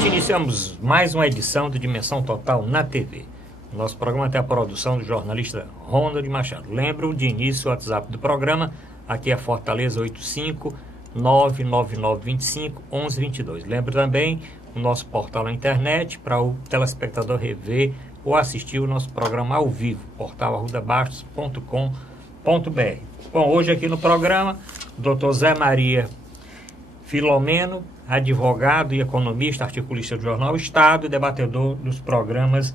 noite, iniciamos mais uma edição do Dimensão Total na TV. Nosso programa tem a produção do jornalista Ronald Machado. Lembro de início o WhatsApp do programa, aqui é Fortaleza 85-99925-1122. Lembro também o nosso portal na internet para o telespectador rever ou assistir o nosso programa ao vivo, portal arrudabastos.com.br. Bom, hoje aqui no programa, o Dr. Zé Maria Filomeno, advogado e economista, articulista do jornal Estado e debatedor dos programas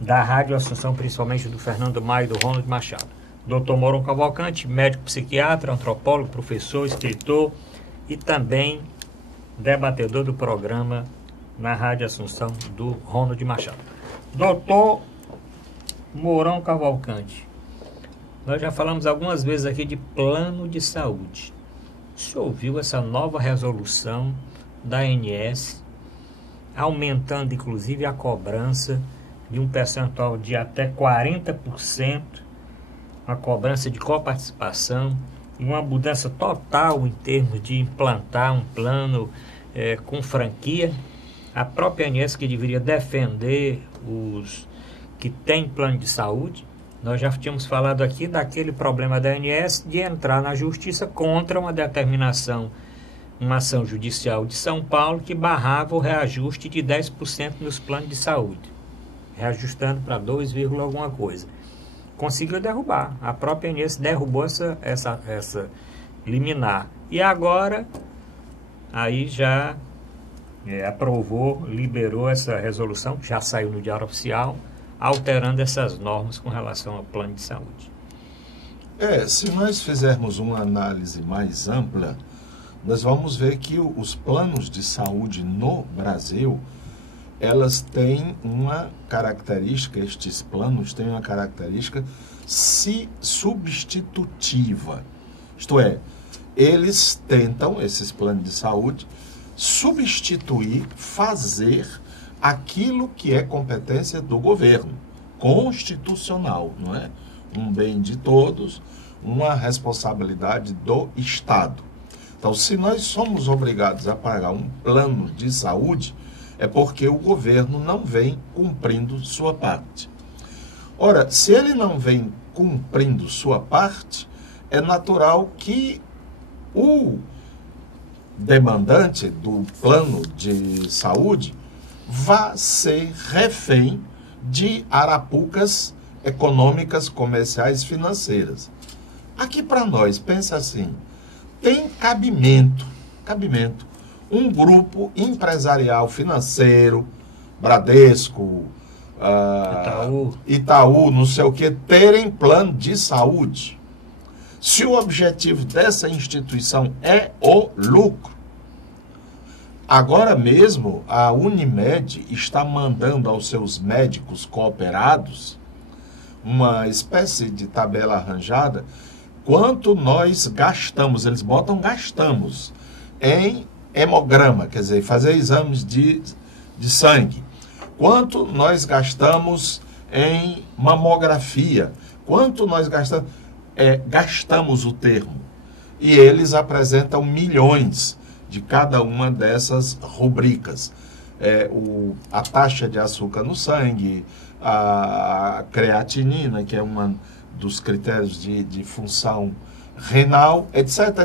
da Rádio Assunção, principalmente do Fernando Maia e do Ronald Machado. Dr. Mourão Cavalcante, médico psiquiatra, antropólogo, professor, escritor e também debatedor do programa na Rádio Assunção do Ronald Machado. Dr. Mourão Cavalcante, nós já falamos algumas vezes aqui de plano de saúde. O senhor ouviu essa nova resolução da ANS, aumentando inclusive a cobrança de um percentual de até 40%, uma cobrança de coparticipação, e uma mudança total em termos de implantar um plano com franquia. A própria ANS, que deveria defender os que têm plano de saúde. Nós já tínhamos falado aqui daquele problema da ANS de entrar na justiça contra uma determinação, uma ação judicial de São Paulo que barrava o reajuste de 10% nos planos de saúde, reajustando para 2, alguma coisa. Conseguiu derrubar. A própria ANS derrubou essa liminar. E agora, aí já aprovou, liberou essa resolução, que já saiu no Diário Oficial, alterando essas normas com relação ao plano de saúde. Se nós fizermos uma análise mais ampla, nós vamos ver que os planos de saúde no Brasil, elas têm uma característica, estes planos têm uma característica substitutiva. Isto é, eles tentam, esses planos de saúde, substituir, fazer aquilo que é competência do governo, constitucional, não é? Um bem de todos, uma responsabilidade do Estado. Então, se nós somos obrigados a pagar um plano de saúde, é porque o governo não vem cumprindo sua parte. Ora, se ele não vem cumprindo sua parte, é natural que o demandante do plano de saúde vá ser refém de arapucas econômicas, comerciais, financeiras. Aqui para nós, pensa assim, tem cabimento, um grupo empresarial financeiro, Bradesco, Itaú, não sei o que, terem plano de saúde. Se o objetivo dessa instituição é o lucro, agora mesmo, a Unimed está mandando aos seus médicos cooperados uma espécie de tabela arranjada, quanto nós gastamos, eles botam gastamos, em hemograma, quer dizer, fazer exames de sangue, quanto nós gastamos em mamografia, quanto nós gastamos o termo, e eles apresentam milhões de cada uma dessas rubricas. A taxa de açúcar no sangue, a creatinina, que é um dos critérios de função renal, etc,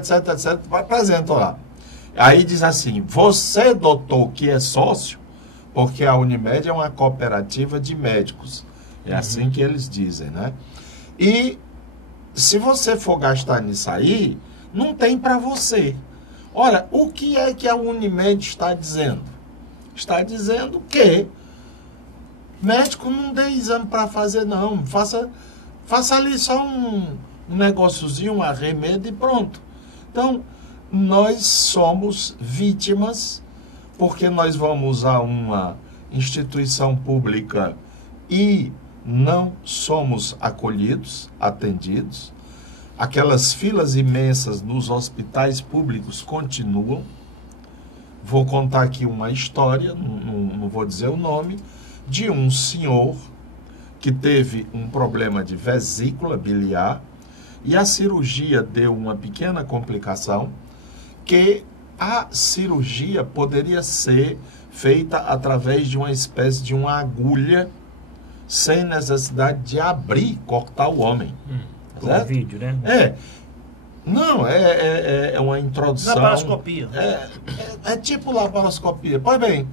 apresentam lá. Aí diz assim, você, doutor, que é sócio, porque a Unimed é uma cooperativa de médicos, é assim que eles dizem, né? E se você for gastar nisso aí, não tem para você. Ora, o que é que a Unimed está dizendo? Está dizendo que médico não dê exame para fazer, não. Faça ali só um negóciozinho, um arremedo e pronto. Então, nós somos vítimas, porque nós vamos a uma instituição pública e não somos acolhidos, atendidos. Aquelas filas imensas nos hospitais públicos continuam. Vou contar aqui uma história, não vou dizer o nome, de um senhor que teve um problema de vesícula biliar e a cirurgia deu uma pequena complicação que a cirurgia poderia ser feita através de uma espécie de uma agulha, sem necessidade de abrir, cortar o homem. O vídeo, né? Não, é uma introdução. Laparoscopia. É tipo laparoscopia. Pois bem,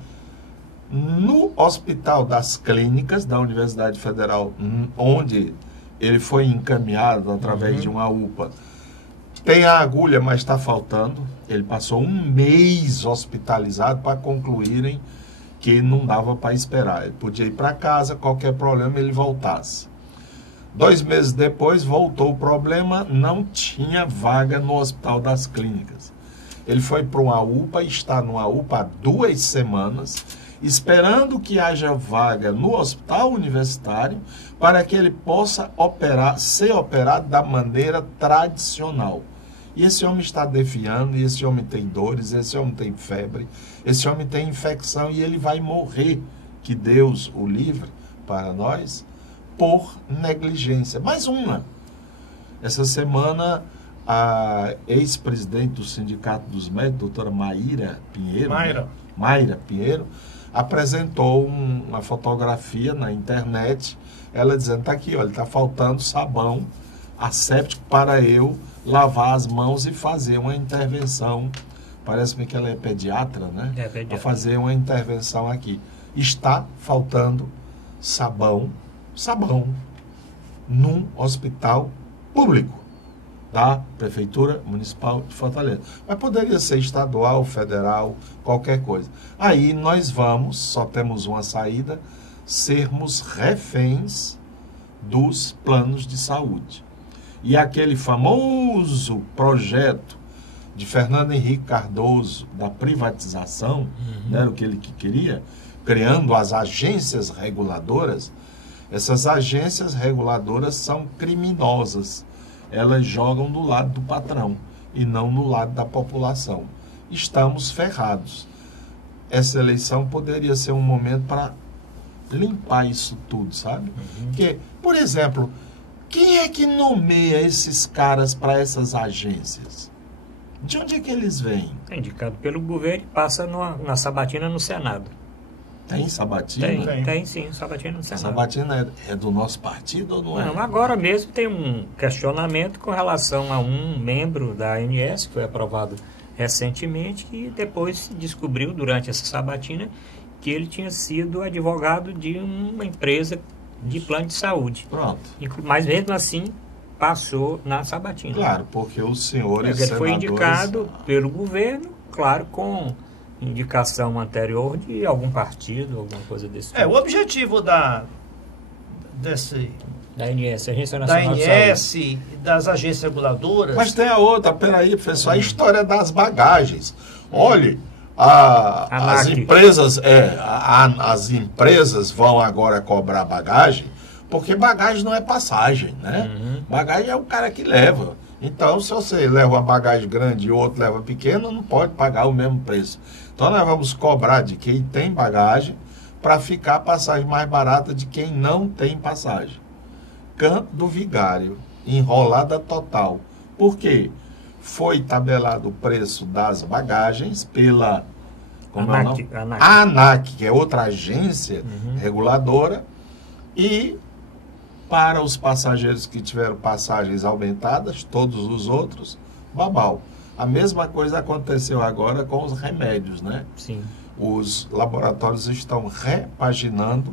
no Hospital das Clínicas da Universidade Federal, onde ele foi encaminhado através de uma UPA, tem a agulha, mas está faltando. Ele passou 1 mês hospitalizado para concluírem que não dava para esperar. Ele podia ir para casa, qualquer problema ele voltasse. 2 meses depois, voltou o problema, não tinha vaga no Hospital das Clínicas. Ele foi para uma UPA, está numa UPA há 2 semanas, esperando que haja vaga no hospital universitário para que ele possa ser operado da maneira tradicional. E esse homem está defiando, e esse homem tem dores, esse homem tem febre, esse homem tem infecção e ele vai morrer. Que Deus o livre para nós por negligência. Mais uma. Essa semana, a ex-presidente do Sindicato dos Médicos, doutora Mayra Pinheiro, Mayra Pinheiro, apresentou uma fotografia na internet, ela dizendo, está aqui, olha, está faltando sabão asséptico para eu lavar as mãos e fazer uma intervenção. Parece-me que ela é pediatra, né? Para fazer uma intervenção aqui. Está faltando sabão num hospital público da Prefeitura Municipal de Fortaleza. Mas poderia ser estadual, federal, qualquer coisa. Aí nós vamos, só temos uma saída, sermos reféns dos planos de saúde. E aquele famoso projeto de Fernando Henrique Cardoso, da privatização, era o que ele queria, criando as agências reguladoras. Essas agências reguladoras são criminosas. Elas jogam do lado do patrão e não no lado da população. Estamos ferrados. Essa eleição poderia ser um momento para limpar isso tudo, sabe? Porque, por exemplo, quem é que nomeia esses caras para essas agências? De onde é que eles vêm? É indicado pelo governo e passa na sabatina no Senado. Tem sabatina? Tem sim, sabatina no Senado. Sabatina é do nosso partido ou não é? Não, agora mesmo tem um questionamento com relação a um membro da ANS, que foi aprovado recentemente, que depois se descobriu durante essa sabatina que ele tinha sido advogado de uma empresa de plano de saúde. Pronto. Mas mesmo assim passou na sabatina. Claro, porque os senhores ele foi indicado pelo governo, claro, com indicação anterior de algum partido, alguma coisa desse tipo. O objetivo da ANS, Agência Nacional de ANS e das agências reguladoras. Mas tem a outra, peraí, professor, a história das bagagens. Olhe, as empresas vão agora cobrar bagagem, porque bagagem não é passagem, né? Bagagem é o cara que leva. Então, se você leva uma bagagem grande e o outro leva pequena, não pode pagar o mesmo preço. Então, nós vamos cobrar de quem tem bagagem para ficar a passagem mais barata de quem não tem passagem. Canto do vigário, enrolada total. Por quê? Foi tabelado o preço das bagagens pela ANAC, que é outra agência reguladora, e para os passageiros que tiveram passagens aumentadas, todos os outros, babau. A mesma coisa aconteceu agora com os remédios, né? Sim. Os laboratórios estão repaginando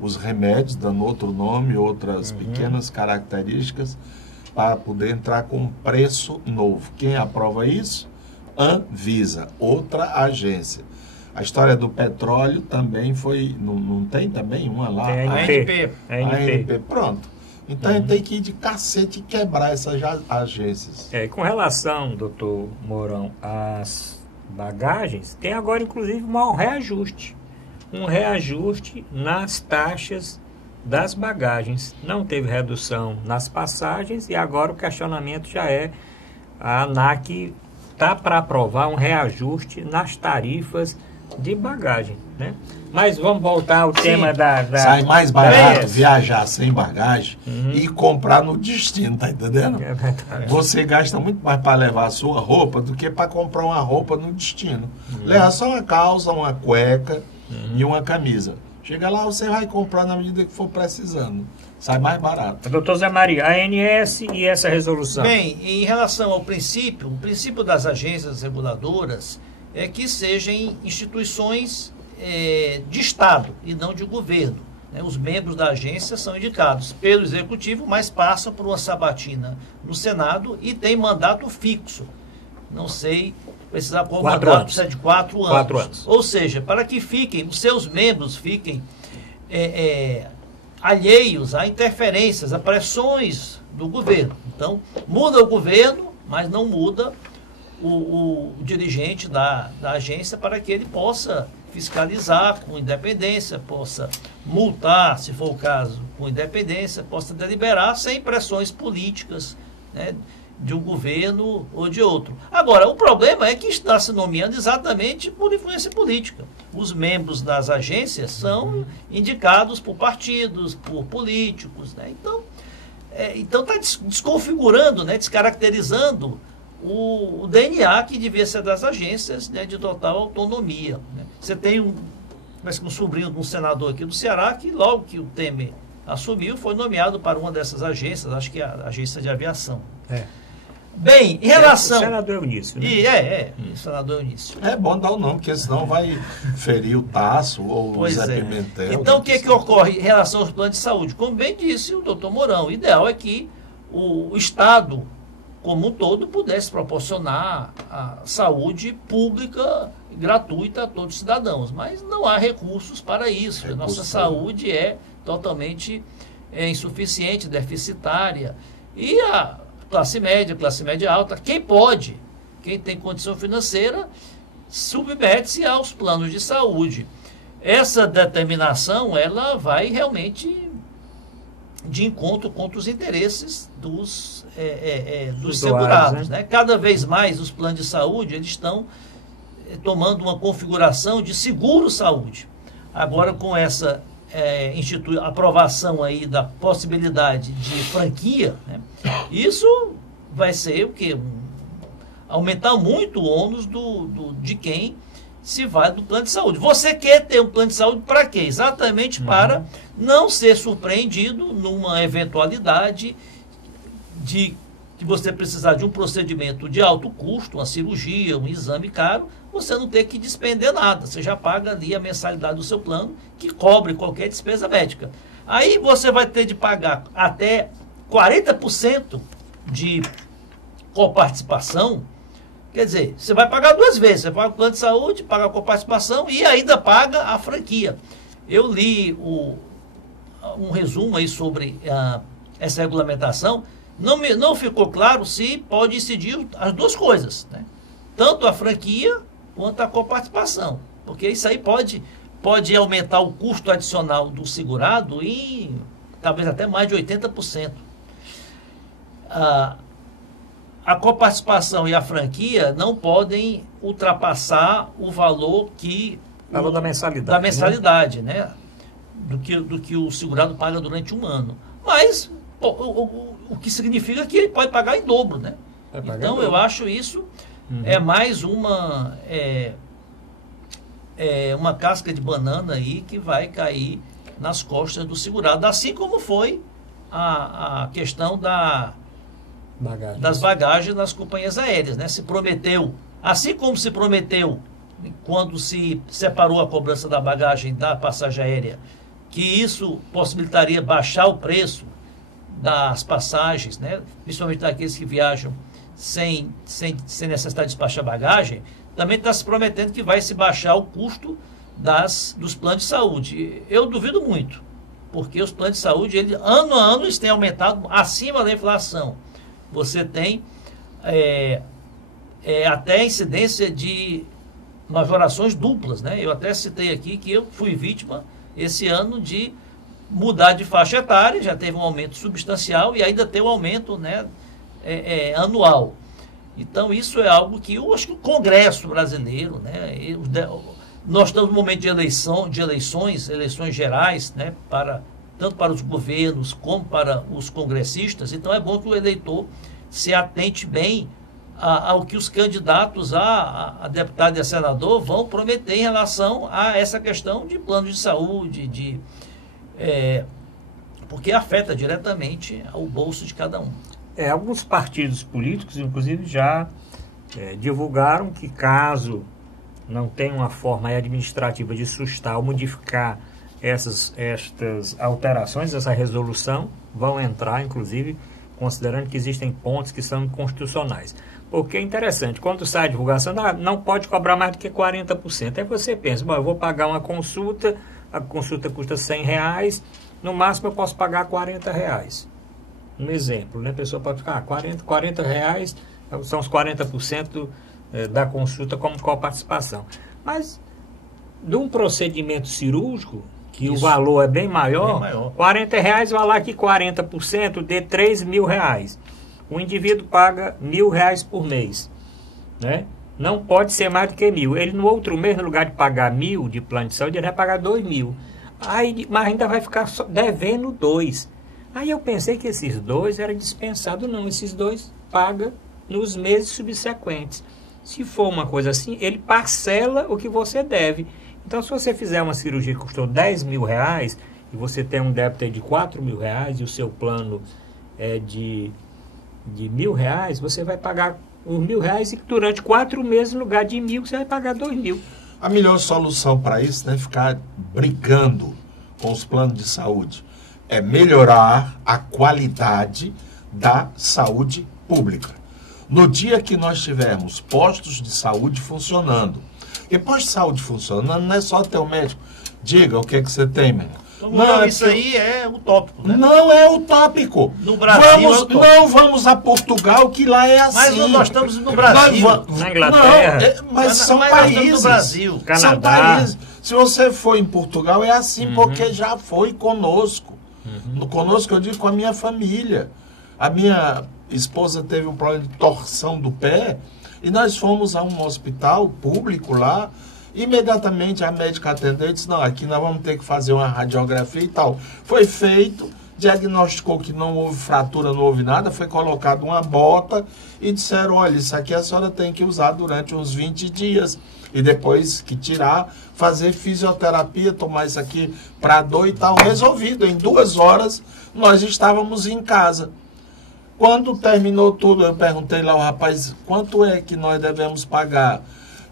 os remédios, dando outro nome, outras pequenas características, para poder entrar com um preço novo. Quem aprova isso? Anvisa, outra agência. A história do petróleo também foi... Não tem também uma lá? Tem a ANP. Pronto. Então, a gente tem que ir de cacete e quebrar essas agências. Com relação, doutor Mourão, às bagagens, tem agora, inclusive, um reajuste. Um reajuste nas taxas das bagagens. Não teve redução nas passagens e agora o questionamento já é: a ANAC está para aprovar um reajuste nas tarifas de bagagem, né? Mas vamos voltar ao tema da... Sai mais barato Yes. viajar sem bagagem e comprar no destino, tá entendendo? É verdade. Você gasta muito mais para levar a sua roupa do que para comprar uma roupa no destino. Leva só uma calça, uma cueca e uma camisa. Chega lá, você vai comprar na medida que for precisando. Sai mais barato. Doutor Zé Maria, a ANS e essa resolução? Bem, em relação ao princípio, o princípio das agências reguladoras é que sejam instituições de Estado e não de governo. Né? Os membros da agência são indicados pelo Executivo, mas passam por uma sabatina no Senado e tem mandato fixo. Não sei precisar qual mandato, precisa de 4 anos. 4 anos. Ou seja, para que os seus membros fiquem alheios a interferências, a pressões do governo. Então, muda o governo, mas não muda o dirigente da agência para que ele possa fiscalizar com independência, possa multar, se for o caso, com independência, possa deliberar sem pressões políticas, né, de um governo ou de outro. Agora, o problema é que está se nomeando exatamente por influência política. Os membros das agências são indicados por partidos, por políticos, né? Então está desconfigurando, né, descaracterizando o DNA que devia ser das agências, né, de total autonomia. Né? Você tem parece que um sobrinho de um senador aqui do Ceará que logo que o Temer assumiu foi nomeado para uma dessas agências, acho que é a agência de aviação. Bem, em relação... O senador Eunício, né? O senador Eunício. É bom dar o nome, porque senão vai ferir o Tasso ou o Zé Pimentel. Então, o que ocorre em relação aos planos de saúde? Como bem disse o doutor Mourão, o ideal é que o Estado, como um todo, pudesse proporcionar a saúde pública gratuita a todos os cidadãos. Mas não há recursos para isso. A nossa saúde é totalmente insuficiente, deficitária. E a classe média alta, quem tem condição financeira, submete-se aos planos de saúde. Essa determinação, ela vai realmente de encontro contra os interesses dos segurados, né? Cada vez mais os planos de saúde eles estão tomando uma configuração de seguro-saúde. Agora, com essa aprovação aí da possibilidade de franquia, né? Isso vai ser o quê? Aumentar muito o ônus de quem se vai do plano de saúde. Você quer ter um plano de saúde para quê? Exatamente para não ser surpreendido numa eventualidade de você precisar de um procedimento de alto custo, uma cirurgia, um exame caro, você não ter que despender nada. Você já paga ali a mensalidade do seu plano, que cobre qualquer despesa médica. Aí você vai ter de pagar até 40% de coparticipação. Quer dizer, você vai pagar 2 vezes. Você paga o plano de saúde, paga a coparticipação e ainda paga a franquia. Eu li um resumo aí sobre essa regulamentação. Não ficou claro se pode incidir as duas coisas, né? Tanto a franquia quanto a coparticipação. Porque isso aí pode aumentar o custo adicional do segurado em talvez até mais de 80%. A coparticipação e a franquia não podem ultrapassar o valor da mensalidade. Da mensalidade, né? Do que o segurado paga durante um ano. Mas o que significa que ele pode pagar em dobro, né? Então eu acho isso é mais uma casca de banana aí que vai cair nas costas do segurado, assim como foi a questão das bagagens nas companhias aéreas, né? Se prometeu, assim como se prometeu quando se separou a cobrança da bagagem da passagem aérea, que isso possibilitaria baixar o preço das passagens, né? Principalmente daqueles que viajam sem necessidade de despachar bagagem, também está se prometendo que vai se baixar o custo dos planos de saúde. Eu duvido muito, porque os planos de saúde, ano a ano, eles têm aumentado acima da inflação. Você tem até incidência de majorações duplas, né? Eu até citei aqui que eu fui vítima esse ano de mudar de faixa etária, já teve um aumento substancial e ainda tem um aumento, né, anual. Então isso é algo que eu acho que o Congresso brasileiro, né, Nós estamos no momento de eleições gerais, né, tanto para os governos como para os congressistas. Então é bom que o eleitor se atente bem ao que os candidatos a deputado e a senador vão prometer em relação a essa questão de plano de saúde, porque afeta diretamente o bolso de cada um. Alguns partidos políticos, inclusive, já divulgaram que caso não tenha uma forma administrativa de sustar ou modificar estas alterações, essa resolução, vão entrar, inclusive, considerando que existem pontos que são inconstitucionais. Porque é interessante, quando sai a divulgação, não pode cobrar mais do que 40%. Aí você pensa, bom, eu vou pagar uma consulta, a consulta custa R$100, no máximo eu posso pagar R$40. Um exemplo, né? A pessoa pode ficar, R$40 são os 40% da consulta como coparticipação. Mas, de um procedimento cirúrgico, que isso, o valor é bem maior, R$40 vai lá que 40% de R$3.000. O indivíduo paga R$1.000 por mês, né? Não pode ser mais do que 1.000. Ele no outro mês, no lugar de pagar 1.000 de plano de saúde, ele vai pagar 2.000. Mas ainda vai ficar devendo 2. Aí eu pensei que esses 2 eram dispensados. Não, esses 2 pagam nos meses subsequentes. Se for uma coisa assim, ele parcela o que você deve. Então, se você fizer uma cirurgia que custou R$10.000 e você tem um débito aí de R$4.000 e o seu plano é de R$1.000, você vai pagar os R$1.000 e durante 4 meses, no lugar de 1.000, você vai pagar 2.000. A melhor solução para isso não é ficar brigando com os planos de saúde. É melhorar a qualidade da saúde pública. No dia que nós tivermos postos de saúde funcionando, e posto de saúde funcionando não é só ter um médico, diga o que é que você tem, meu irmão. Não, isso aí é utópico, né? Não é utópico. No Brasil não vamos a Portugal, que lá é assim. Mas nós estamos no Brasil. Na Inglaterra. Mas são países. No Brasil. Canadá. São países. Se você for em Portugal, é assim, porque já foi conosco. Conosco, eu digo, com a minha família. A minha esposa teve um problema de torção do pé e nós fomos a um hospital público lá. Imediatamente a médica atendeu e disse, não, aqui nós vamos ter que fazer uma radiografia e tal. Foi feito, diagnosticou que não houve fratura, não houve nada, foi colocado uma bota e disseram, olha, isso aqui a senhora tem que usar durante uns 20 dias. E depois que tirar, fazer fisioterapia, tomar isso aqui para dor e tal. Resolvido, em 2 horas nós estávamos em casa. Quando terminou tudo, eu perguntei lá ao rapaz, quanto é que nós devemos pagar?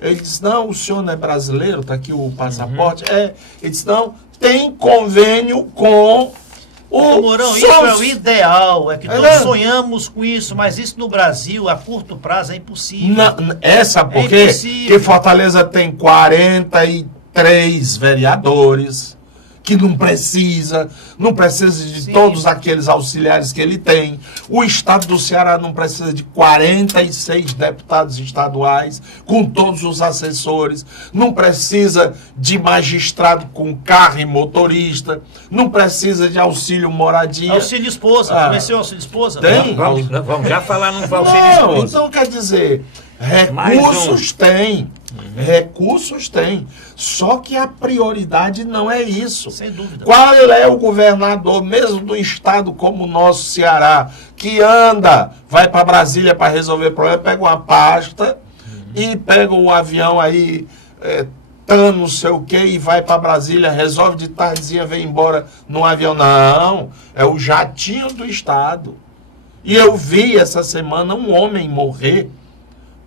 Ele disse, não, o senhor não é brasileiro, está aqui o passaporte. Ele disse, não, tem convênio com o Mourão, isso é o ideal, é que todos sonhamos com isso, mas isso no Brasil, a curto prazo, é impossível. Sabe por quê? Porque Fortaleza tem 43 vereadores, que não precisa de todos aqueles auxiliares que ele tem. O estado do Ceará não precisa de 46 deputados estaduais, com todos os assessores, não precisa de magistrado com carro e motorista, não precisa de auxílio moradia. Auxílio esposa, conheceu o auxílio esposa? Tem? Vamos já falar no auxílio esposa. Então quer dizer, recursos tem. Recursos tem. Só que a prioridade não é isso. Sem dúvida. Qual é o governador, mesmo do estado como o nosso Ceará, que vai para Brasília para resolver problema, pega uma pasta e pega um avião aí, não sei o que, e vai para Brasília, resolve de tardezinha, vem embora num avião. Não, é o jatinho do estado. E eu vi essa semana um homem morrer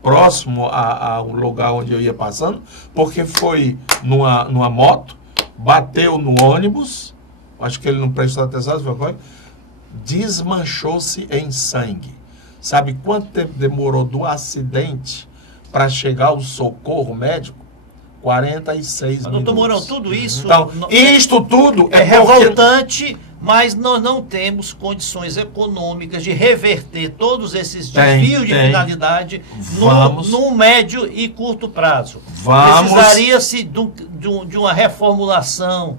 próximo ao lugar onde eu ia passando, porque foi numa moto, bateu no ônibus, acho que ele não prestou atenção, desmanchou-se em sangue. Sabe quanto tempo demorou do acidente para chegar o socorro médico? 46 minutos. Doutor Mourão, tudo isso... Então, isto tudo é revoltante, mas nós não temos condições econômicas de reverter todos esses desvios de finalidade no médio e curto prazo. Precisaria-se de uma reformulação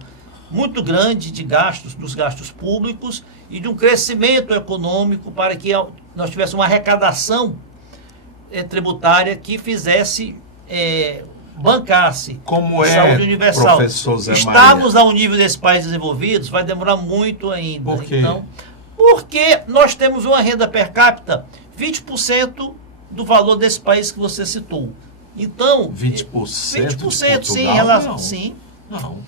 muito grande de gastos, dos gastos públicos e de um crescimento econômico para que nós tivéssemos uma arrecadação tributária que fizesse bancasse Como saúde universal, professor Zé estarmos ao nível desses países desenvolvidos, vai demorar muito ainda. Por quê? Então, porque nós temos uma renda per capita 20% do valor desse país que você citou. Então, 20% sim, Portugal, em relação. não. Sim. Não.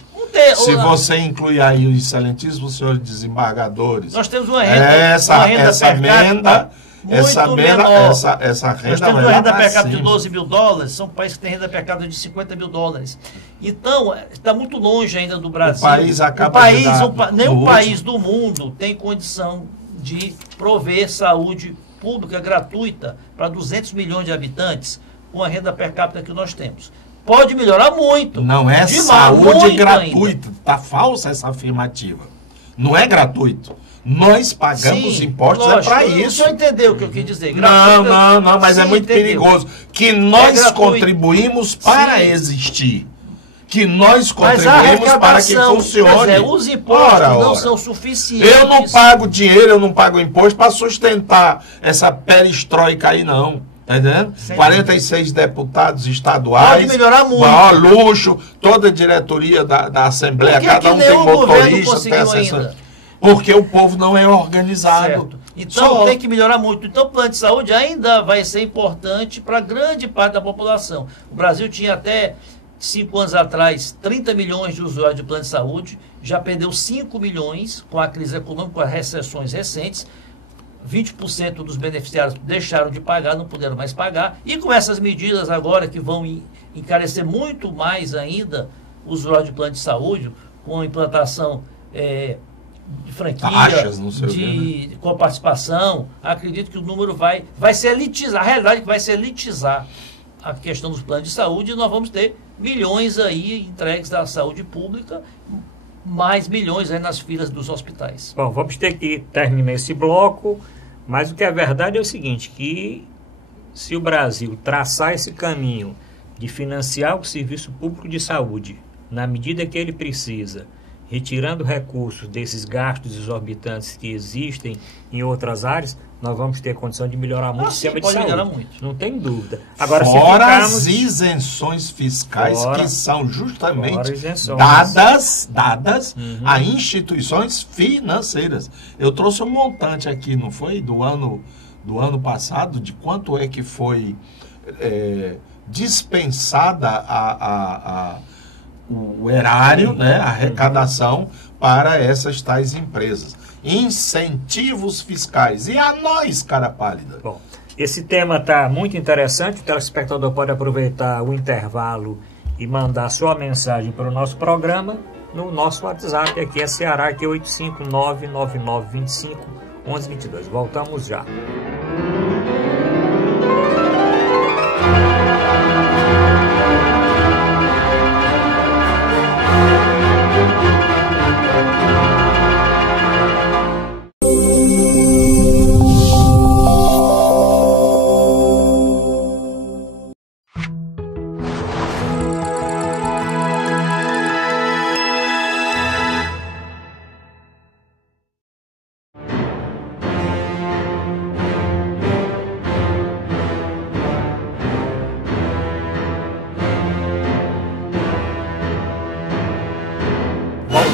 Se você incluir aí os excelentíssimos senhores desembargadores, nós temos uma renda, essa emenda, essa renda nós temos vai uma lá renda pra per capita de cima. 12 mil dólares, são países que têm renda per capita de 50 mil dólares. Então, está muito longe ainda do Brasil. Nenhum país do mundo tem condição de prover saúde pública gratuita para 200 milhões de habitantes com a renda per capita que nós temos. Pode melhorar muito. Não é saúde gratuita. Está falsa essa afirmativa. Não é gratuito. Nós pagamos impostos para isso. O senhor entendeu o que eu quis dizer? Não, mas é muito perigoso. Que nós contribuímos para existir. Que nós contribuímos para que funcione. Os impostos não são suficientes. Eu não pago dinheiro, eu não pago imposto para sustentar essa perestroika aí, não. Tá entendendo? 46 deputados estaduais. Pode melhorar muito. Maior luxo, toda a diretoria da Assembleia, cada um tem motorista, tem assessor. Porque o povo não é organizado. Certo. Então tem que melhorar muito. Então o plano de saúde ainda vai ser importante para grande parte da população. O Brasil tinha até 5 anos atrás 30 milhões de usuários de plano de saúde, já perdeu 5 milhões com a crise econômica, com as recessões recentes. 20% dos beneficiários deixaram de pagar, não puderam mais pagar. E com essas medidas agora que vão encarecer muito mais ainda o usuário de plano de saúde, com a implantação de franquia, com participação, acredito que o número vai se elitizar. A realidade é que vai se elitizar a questão dos planos de saúde e nós vamos ter milhões aí entregues da saúde pública, mais milhões aí nas filas dos hospitais. Bom, vamos ter que terminar esse bloco, mas o que é verdade é o seguinte, que se o Brasil traçar esse caminho de financiar o serviço público de saúde na medida que ele precisa, retirando recursos desses gastos exorbitantes que existem em outras áreas, nós vamos ter condição de melhorar muito o sistema de saúde. Muito. Não tem dúvida. Agora, fora as isenções fiscais que são justamente dadas a instituições financeiras. Eu trouxe um montante aqui, não foi? Do ano passado, de quanto é que foi dispensada o erário, né, a arrecadação para essas tais empresas. Incentivos fiscais. E a nós, cara pálida? Bom, esse tema está muito interessante. O telespectador pode aproveitar o intervalo e mandar sua mensagem para o nosso programa no nosso WhatsApp. Aqui é Ceará, que é 859-9925-1122. Voltamos já.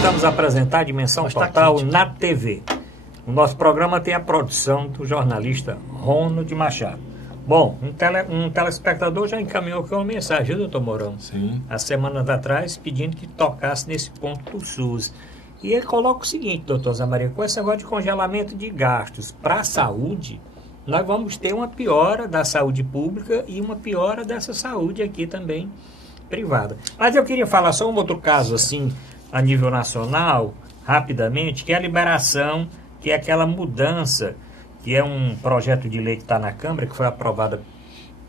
Vamos apresentar a Dimensão Total na TV. O nosso programa tem a produção do jornalista Ronald Machado. Bom, um telespectador já encaminhou aqui uma mensagem, doutor Mourão? Sim. Há semanas atrás, pedindo que tocasse nesse ponto do SUS. E ele coloca o seguinte, doutor Zé Maria, com esse negócio de congelamento de gastos para a saúde, nós vamos ter uma piora da saúde pública e uma piora dessa saúde aqui também privada. Mas eu queria falar só um outro caso, assim, a nível nacional, rapidamente, que é a liberação, que é aquela mudança, que é um projeto de lei que está na Câmara, que foi aprovada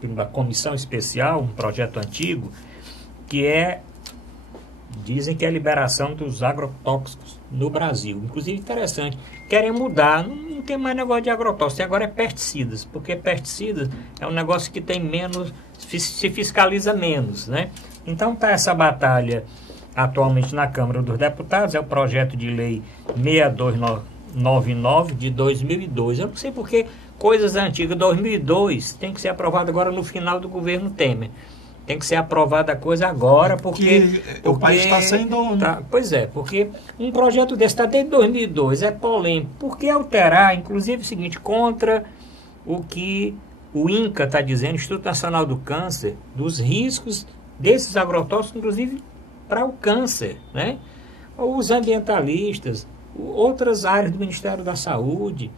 pela comissão especial, um projeto antigo, que é, dizem que é a liberação dos agrotóxicos no Brasil. Inclusive, interessante, querem mudar, não tem mais negócio de agrotóxicos, agora é pesticidas, porque pesticidas é um negócio que tem menos, se fiscaliza menos, né? Então está essa batalha atualmente na Câmara dos Deputados, é o projeto de lei 6299 de 2002. Eu não sei porque coisas antigas, 2002, tem que ser aprovado agora no final do governo Temer. tem que ser aprovada a coisa agora, porque o país está sem dono. Pois é, porque um projeto desse está desde 2002, é polêmico. Por que alterar, inclusive, o seguinte, contra o que o INCA está dizendo, Instituto Nacional do Câncer, dos riscos desses agrotóxicos, inclusive para o câncer, né? Os ambientalistas, outras áreas do Ministério da Saúde,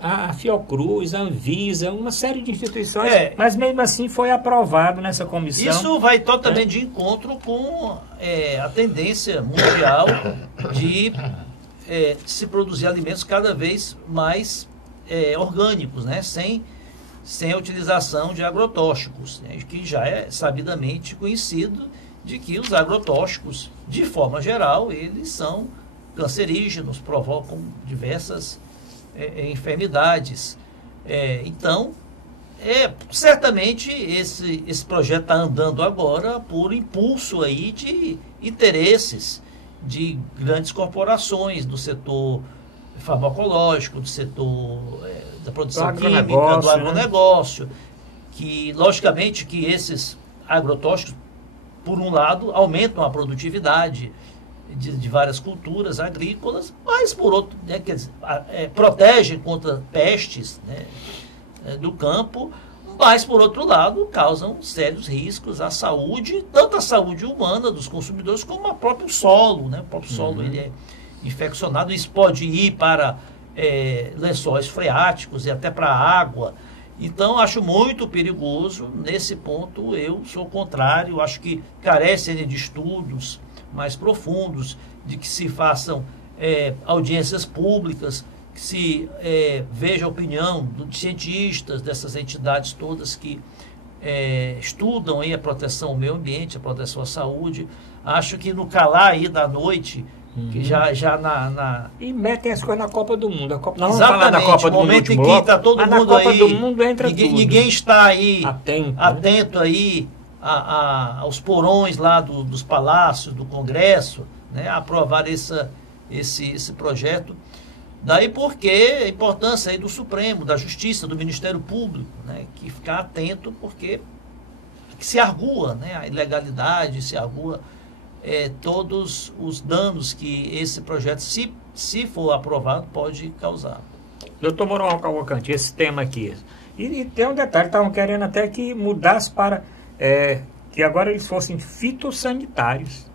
a Fiocruz, a Anvisa, uma série de instituições, mas mesmo assim foi aprovado nessa comissão. Isso vai totalmente de encontro com a tendência mundial de se produzir alimentos cada vez mais orgânicos, né? Sem a utilização de agrotóxicos, né? Que já é sabidamente conhecido de que os agrotóxicos, de forma geral, eles são cancerígenos, provocam diversas enfermidades. Então, certamente esse projeto está andando agora por impulso aí de interesses de grandes corporações do setor farmacológico, do setor da produção química, do agronegócio, que, logicamente, que esses agrotóxicos, por um lado, aumentam a produtividade de várias culturas agrícolas, mas, por outro, né, quer dizer, protegem contra pestes, né, do campo, mas, por outro lado, causam sérios riscos à saúde, tanto a saúde humana dos consumidores, como o próprio solo. Né? O próprio solo ele é infeccionado, isso pode ir para lençóis freáticos e até para a água. Então, acho muito perigoso. Nesse ponto, eu sou contrário, acho que carecem de estudos mais profundos, de que se façam audiências públicas, que se veja a opinião de cientistas, dessas entidades todas que estudam aí a proteção ao meio ambiente, a proteção à saúde. Acho que no calar aí da noite, que já na... E metem as coisas na Copa do Mundo. Nós vamos falar da Copa do Mundo, momento em que está todo mundo na Copa aí, do Mundo entra ninguém está aí atento aí aos porões lá dos palácios, do Congresso, né, a aprovar esse projeto. Daí porque a importância aí do Supremo, da Justiça, do Ministério Público, né, que ficar atento, porque que se argua, né, a ilegalidade, se argua todos os danos que esse projeto, se for aprovado, pode causar. Doutor Mourão Cavalcante, esse tema aqui. E tem um detalhe, estavam querendo até que mudasse para... que agora eles fossem fitossanitários.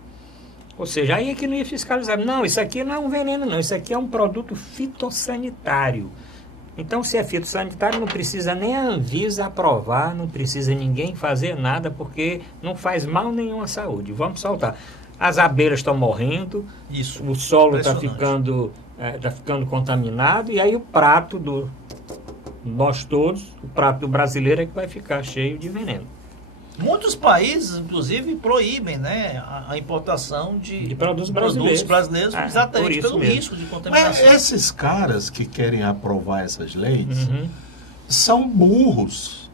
Ou seja, aí é que não ia fiscalizar. Não, isso aqui não é um veneno, não. Isso aqui é um produto fitossanitário. Então, se é fitossanitário, não precisa nem a Anvisa aprovar, não precisa ninguém fazer nada, porque não faz mal nenhum à saúde. Vamos soltar. As abelhas estão morrendo, isso, o solo está ficando contaminado, e aí o prato nós todos, o prato do brasileiro é que vai ficar cheio de veneno. Muitos países, inclusive, proíbem, né, a importação de produtos brasileiros exatamente pelo risco de contaminação. Mas esses caras que querem aprovar essas leis são burros.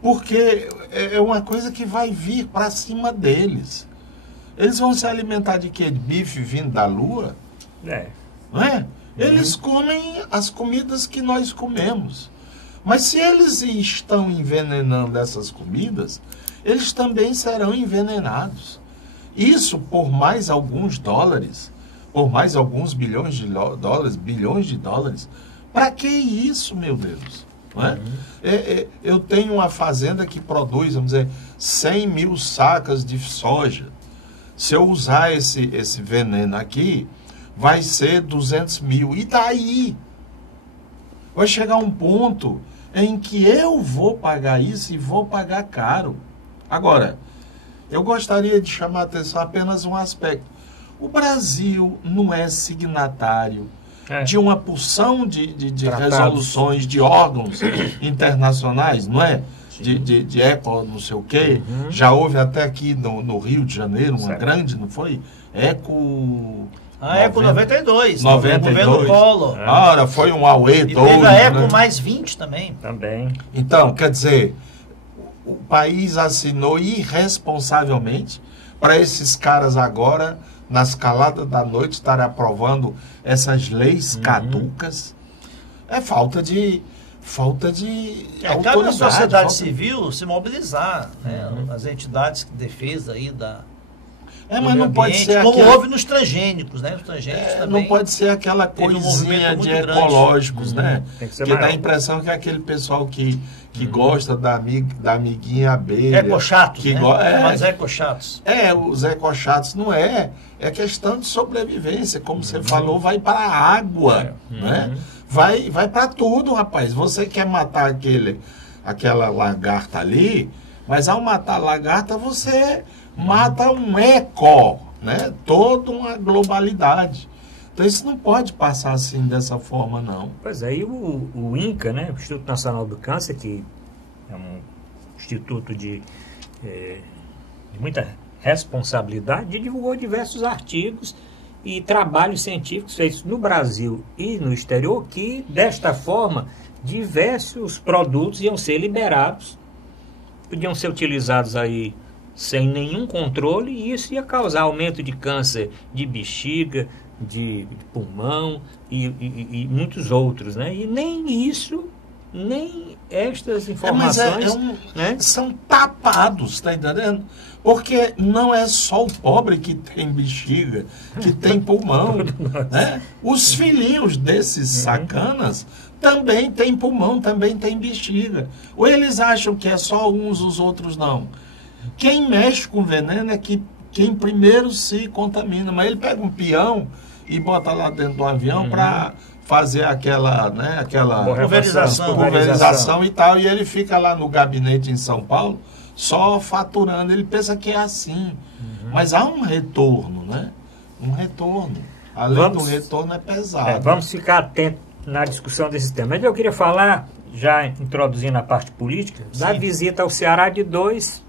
Porque é uma coisa que vai vir para cima deles. Eles vão se alimentar de quê? De bife vindo da lua? Não é? Eles comem as comidas que nós comemos. Mas se eles estão envenenando essas comidas, eles também serão envenenados. Isso por mais alguns dólares, por mais alguns bilhões de dólares. Para que isso, meu Deus? Não é? Eu tenho uma fazenda que produz, vamos dizer, 100 mil sacas de soja. Se eu usar esse veneno aqui, vai ser 200 mil. E daí? Vai chegar um ponto em que eu vou pagar isso e vou pagar caro. Agora, eu gostaria de chamar a atenção apenas um aspecto. O Brasil não é signatário de uma porção de resoluções de órgãos internacionais, não é? De eco não sei o quê. Já houve até aqui no Rio de Janeiro uma grande, não foi? Eco 92. No governo Collor. Ora, foi um auê todo. E teve a Eco mais 20 também. Então, quer dizer, o país assinou irresponsavelmente para esses caras agora, nas caladas da noite, estarem aprovando essas leis caducas. É falta de falta de Cabe à autoridade. sociedade civil se mobilizar, né? As entidades de defesa aí do Mas meio não pode ambiente, ser como aquela- houve nos transgênicos, né? Os transgênicos também. Não pode ser aquela teve um coisinha movimento de muito grande. ecológicos, né? Tem que ser Porque dá a maior. impressão que é aquele pessoal que gosta da amiguinha abelha. Ecochatos, que né? Mas ecochatos. Os ecochatos não é. É questão de sobrevivência. Como você falou, vai para a água, né? Vai para tudo, rapaz. Você quer matar aquela lagarta ali, mas ao matar a lagarta, você mata um eco, né? Toda uma globalidade. Então isso não pode passar assim dessa forma, não. Pois é, e o INCA, né, o Instituto Nacional do Câncer, que é um instituto de muita responsabilidade, divulgou diversos artigos e trabalhos científicos feitos no Brasil e no exterior, que, desta forma, diversos produtos iam ser liberados, podiam ser utilizados aí sem nenhum controle, e isso ia causar aumento de câncer de bexiga, de pulmão e muitos outros, né? E nem isso, nem estas informações, né? São tapados, tá entendendo? Porque não é só o pobre que tem bexiga, que tem pulmão, né? Os filhinhos desses sacanas também têm pulmão, também têm bexiga. Ou eles acham que é só uns, os outros não. Quem mexe com veneno é quem primeiro se contamina. Mas ele pega um peão e bota lá dentro do avião para fazer aquela pulverização e tal. E ele fica lá no gabinete em São Paulo só faturando. Ele pensa que é assim. Mas há um retorno, né? Um retorno. Além do retorno é pesado. Vamos ficar atentos na discussão desse tema. Mas eu queria falar, já introduzindo a parte política, da visita ao Ceará de dois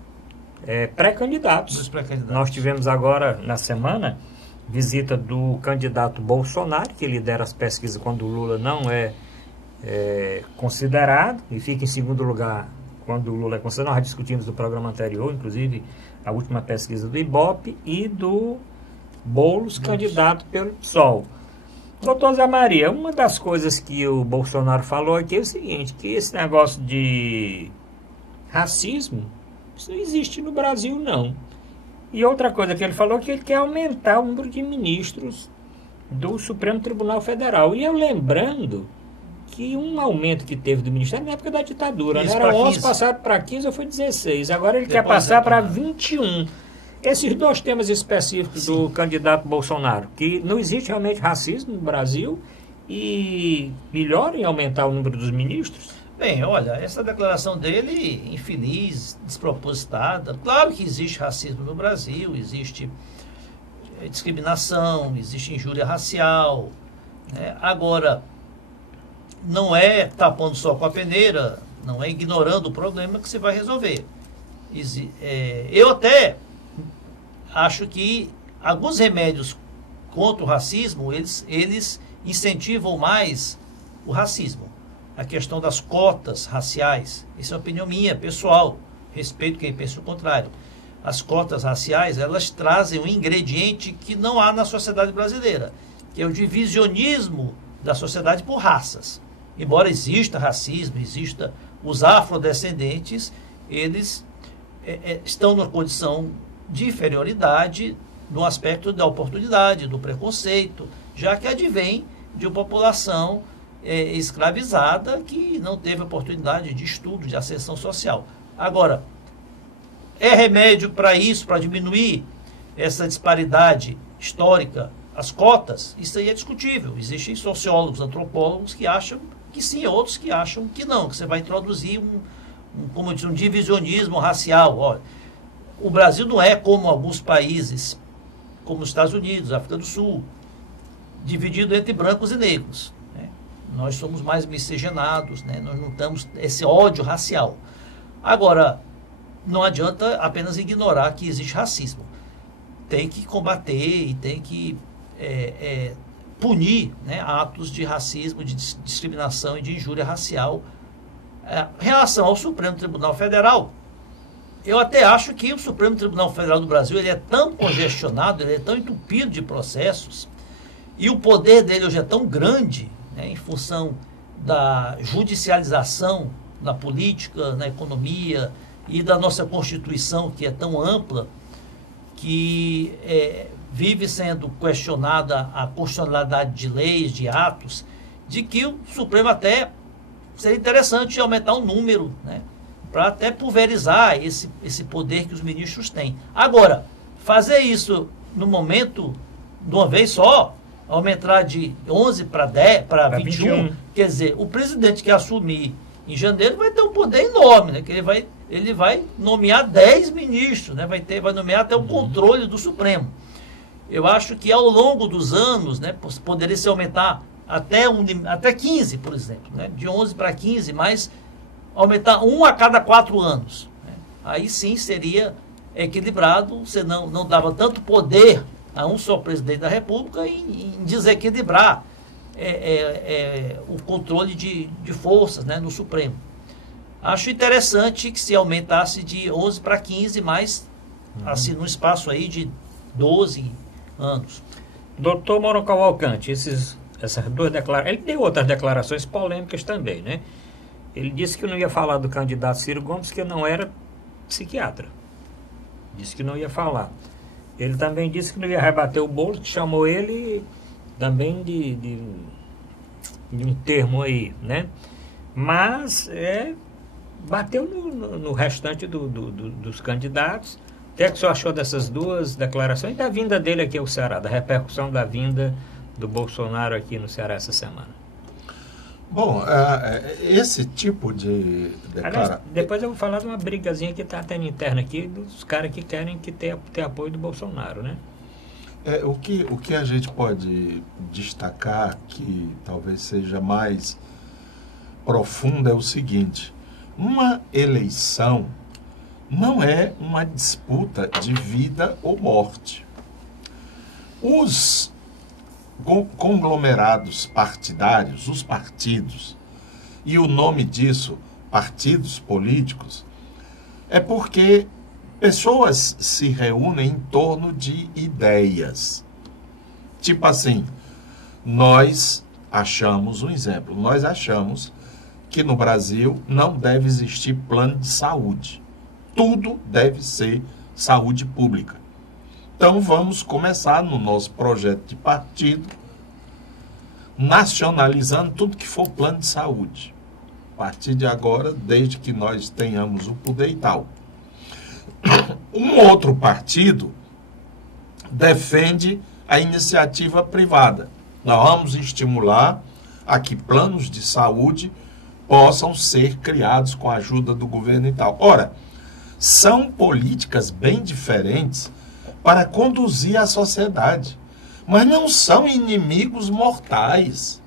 pré-candidatos. Nós tivemos agora, na semana, visita do candidato Bolsonaro, que lidera as pesquisas quando o Lula não é considerado, e fica em segundo lugar quando o Lula é considerado. Nós discutimos no programa anterior, inclusive, a última pesquisa do Ibope e do Boulos, candidato pelo PSOL. Doutor Zé Maria, uma das coisas que o Bolsonaro falou aqui é o seguinte, que esse negócio de racismo, isso não existe no Brasil, não. E outra coisa que ele falou é que ele quer aumentar o número de ministros do Supremo Tribunal Federal. E eu lembrando que um aumento que teve do Ministério na época da ditadura, né? Era 11, passaram para 15 ou foi 16. Agora ele quer passar para 21. Esses dois temas específicos do candidato Bolsonaro, que não existe realmente racismo no Brasil e melhor em aumentar o número dos ministros? Bem, olha, essa declaração dele, infeliz, despropositada. Claro que existe racismo no Brasil, existe discriminação, existe injúria racial, né? Agora, não é tapando só com a peneira, não é ignorando o problema que se vai resolver. Eu até acho que alguns remédios contra o racismo, eles incentivam mais o racismo. A questão das cotas raciais, isso é uma opinião minha, pessoal, respeito quem pensa o contrário. As cotas raciais, elas trazem um ingrediente que não há na sociedade brasileira, que é o divisionismo da sociedade por raças. Embora exista racismo, exista os afrodescendentes, eles estão numa condição de inferioridade no aspecto da oportunidade, do preconceito, já que advém de uma população escravizada que não teve oportunidade de estudo, de ascensão social. Agora, é remédio para isso, para diminuir essa disparidade histórica, as cotas? Isso aí é discutível. Existem sociólogos, antropólogos que acham que sim, outros que acham que não, que você vai introduzir como eu disse, um divisionismo racial. Olha, o Brasil não é como alguns países, como os Estados Unidos, África do Sul, dividido entre brancos e negros. Né? Nós somos mais miscigenados, né? Nós não temos esse ódio racial. Agora, não adianta apenas ignorar que existe racismo. Tem que combater e tem que punir, né, atos de racismo, de discriminação e de injúria racial. Em relação ao Supremo Tribunal Federal, eu até acho que o Supremo Tribunal Federal do Brasil ele é tão congestionado, ele é tão entupido de processos, e o poder dele hoje é tão grande, né, em função da judicialização na política, na economia e da nossa Constituição, que é tão ampla, que vive sendo questionada a constitucionalidade de leis, de atos, de que o Supremo até seria interessante aumentar o número, né, para até pulverizar esse poder que os ministros têm. Agora, fazer isso no momento, de uma vez só, aumentar de 11 para 10, para 21, quer dizer, o presidente que assumir em janeiro vai ter um poder enorme, né, que ele vai nomear 10 ministros, né, vai nomear até o controle do Supremo. Eu acho que ao longo dos anos, né, poderia se aumentar até 15, por exemplo, né, de 11 para 15, mas aumentar um a cada 4 anos. Né? Aí sim seria equilibrado, você não dava tanto poder a um só presidente da República em desequilibrar o controle de forças, né, no Supremo. Acho interessante que se aumentasse de 11 para 15, mas assim, num espaço aí de 12 anos. Doutor Mourão Cavalcante, essas duas declarações, ele deu outras declarações polêmicas também, né? Ele disse que não ia falar do candidato Ciro Gomes, que não era psiquiatra. Disse que não ia falar. Ele também disse que não ia rebater o Boulos, que chamou ele também de um termo aí, né? Mas bateu no restante dos candidatos. O que é que o senhor achou dessas duas declarações e da vinda dele aqui ao Ceará, da repercussão da vinda do Bolsonaro aqui no Ceará essa semana? Bom, esse tipo de Aliás, depois eu vou falar de uma brigazinha que está tendo interna aqui dos caras que querem ter apoio do Bolsonaro, né? O que a gente pode destacar, que talvez seja mais profunda, é o seguinte: uma eleição não é uma disputa de vida ou morte. Os conglomerados partidários, os partidos, e o nome disso, partidos políticos, é porque pessoas se reúnem em torno de ideias. Tipo assim, nós achamos, um exemplo, nós achamos que no Brasil não deve existir plano de saúde. Tudo deve ser saúde pública. Então vamos começar no nosso projeto de partido, nacionalizando tudo que for plano de saúde. A partir de agora, desde que nós tenhamos o poder e tal. Um outro partido defende a iniciativa privada. Nós vamos estimular a que planos de saúde possam ser criados com a ajuda do governo e tal. Ora, são políticas bem diferentes para conduzir a sociedade, mas não são inimigos mortais.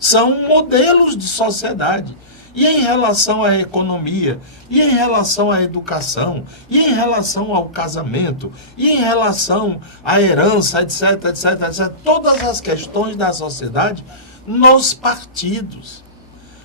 São modelos de sociedade. E em relação à economia, e em relação à educação, e em relação ao casamento, e em relação à herança, etc, etc, etc, todas as questões da sociedade nos partidos.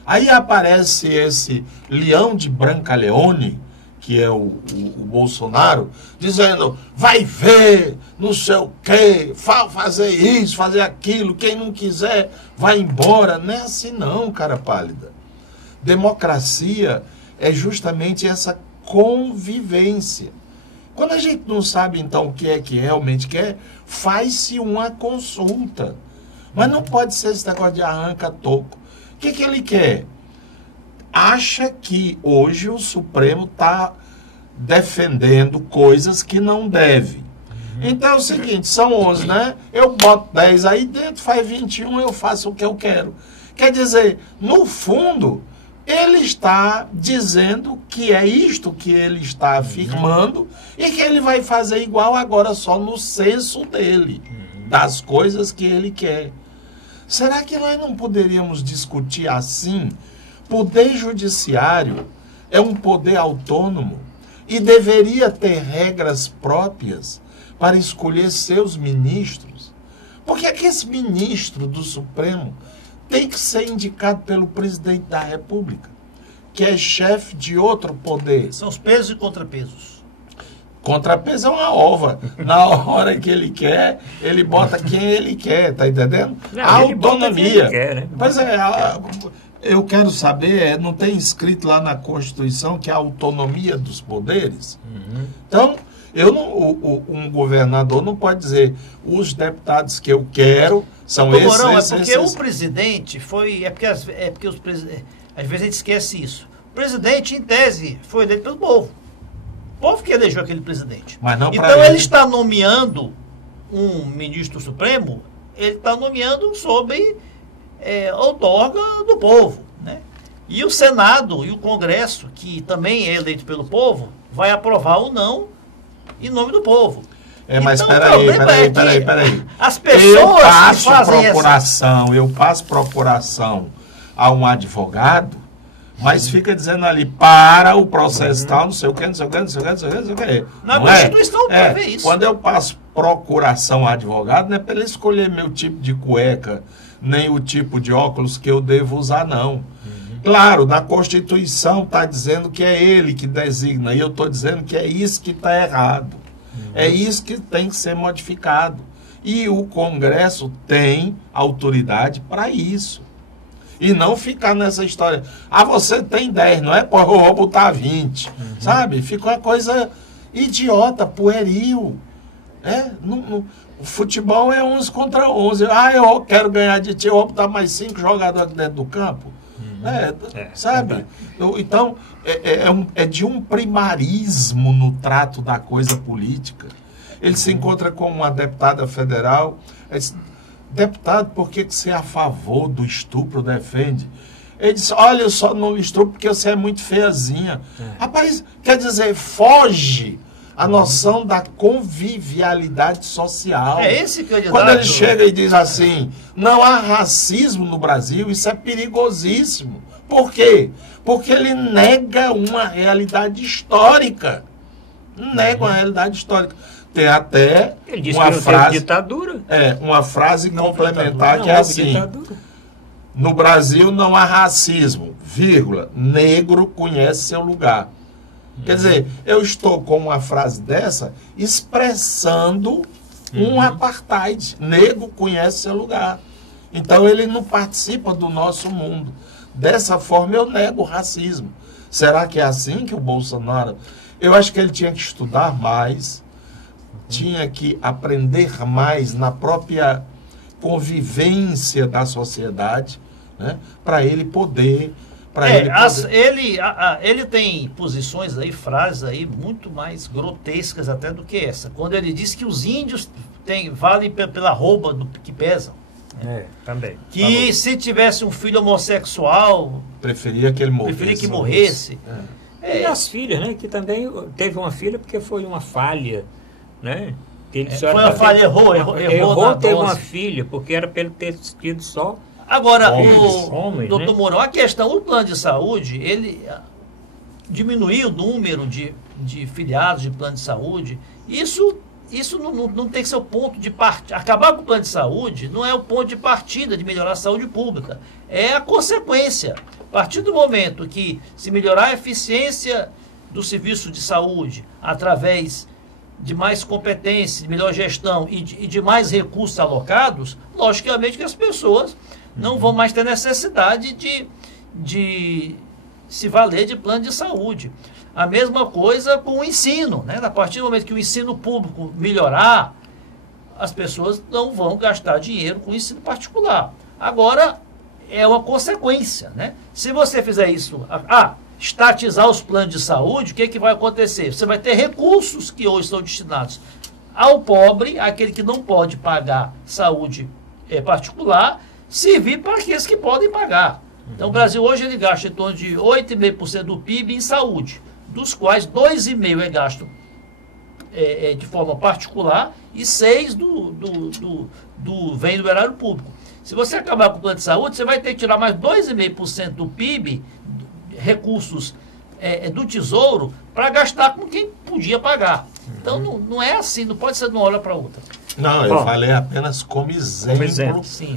Aí aparece esse leão de Brancaleone, que é o Bolsonaro, dizendo, vai ver, não sei o quê, fazer isso, fazer aquilo, quem não quiser, vai embora. Não é assim não, cara pálida. Democracia é justamente essa convivência. Quando a gente não sabe, então, o que é que realmente quer, faz-se uma consulta. Mas não pode ser esse negócio de arranca-toco. O que ele quer? Acha que hoje o Supremo está defendendo coisas que não deve. Então é o seguinte, são 11, né? Eu boto 10 aí dentro, faz 21, eu faço o que eu quero. Quer dizer, no fundo, ele está dizendo que é isto que ele está afirmando e que ele vai fazer igual agora só no senso dele, das coisas que ele quer. Será que nós não poderíamos discutir assim? Poder judiciário é um poder autônomo e deveria ter regras próprias para escolher seus ministros. Porque é que esse ministro do Supremo tem que ser indicado pelo presidente da República, que é chefe de outro poder. São os pesos e contrapesos. Contrapeso é uma ova. Na hora que ele quer, ele bota quem ele quer, tá entendendo? Não, a ele bota quem autonomia. ele quer, né? Pois é, eu quero saber, não tem escrito lá na Constituição que é a autonomia dos poderes? Então, um governador não pode dizer os deputados que eu quero são esses, Mourão, esses, é porque esses. o presidente foi... às vezes a gente esquece isso. O presidente, em tese, foi eleito pelo povo. O povo que elegeu aquele presidente. Mas não pra então ele está nomeando um ministro supremo, ele está nomeando sob outorga do povo, né? E o Senado e o Congresso, que também é eleito pelo povo, vai aprovar ou não em nome do povo. Mas Então, peraí. As pessoas Eu que passo fazem eu passo procuração a um advogado, mas fica dizendo ali, para o processo tal, não sei o que, não sei o que, não sei o que, não sei o que, não sei o que. Na Não é? Constituição prevê isso. Quando eu passo procuração a advogado, não é para ele escolher meu tipo de cueca, nem o tipo de óculos que eu devo usar, não. Claro, na Constituição está dizendo que é ele que designa, e eu estou dizendo que é isso que está errado. É isso que tem que ser modificado. E o Congresso tem autoridade para isso. E não ficar nessa história. Você tem 10, não é? Pô, eu vou botar 20. Sabe? Fica uma coisa idiota, pueril. O futebol é 11 contra 11. Eu quero ganhar de ti, eu vou botar mais 5 jogadores dentro do campo. Sabe? Então, é de um primarismo no trato da coisa política. Ele se encontra com uma deputada federal, diz, deputado, por que você é a favor do estupro, defende? Ele disse, olha, eu só não estupro porque você é muito feiazinha. Rapaz, quer dizer, foge a noção da convivialidade social. Esse candidato... Quando ele chega e diz assim, não há racismo no Brasil, isso é perigosíssimo. Por quê? Porque ele nega uma realidade histórica. Nega uma realidade histórica. Tem até ele disse uma que não frase... teve ditadura. Uma frase complementar que é houve assim... ditadura. No Brasil não há racismo, vírgula, negro conhece seu lugar. Quer dizer, eu estou com uma frase dessa expressando um apartheid. Negro conhece seu lugar. Então ele não participa do nosso mundo. Dessa forma eu nego o racismo. Será que é assim que o Bolsonaro... Eu acho que ele tinha que estudar mais, tinha que aprender mais na própria convivência da sociedade, né? Para ele poder... Ele tem posições aí, frases aí muito mais grotescas até do que essa. Quando ele diz que os índios valem pela rouba que pesam. Também. Que se tivesse um filho homossexual, preferia que ele morresse. Preferia que morresse. E as filhas, né? Que também teve uma filha porque foi uma falha, né? Foi uma falha, errou teve uma filha, porque era para ele ter tido só... Agora, homens, doutor né? Mourão, a questão, o plano de saúde, ele diminuiu o número de filiados de plano de saúde. Isso não tem que ser o ponto de partida. Acabar com o plano de saúde não é o ponto de partida de melhorar a saúde pública. É a consequência. A partir do momento que se melhorar a eficiência do serviço de saúde através de mais competência, de melhor gestão e de mais recursos alocados, logicamente que as pessoas não vão mais ter necessidade de se valer de plano de saúde. A mesma coisa com o ensino, né? A partir do momento que o ensino público melhorar, as pessoas não vão gastar dinheiro com o ensino particular. Agora, é uma consequência, né? Se você fizer isso, estatizar os planos de saúde, o que vai acontecer? Você vai ter recursos que hoje são destinados ao pobre, aquele que não pode pagar saúde particular, servir para aqueles que podem pagar. Então, o Brasil hoje ele gasta em torno de 8,5% do PIB em saúde, dos quais 2,5% é gasto de forma particular e 6% vem do erário público. Se você acabar com o plano de saúde, você vai ter que tirar mais 2,5% do PIB, recursos do Tesouro, para gastar com quem podia pagar. Então, não é assim, não pode ser de uma hora para outra. Não, eu falei apenas como exemplo. Sim.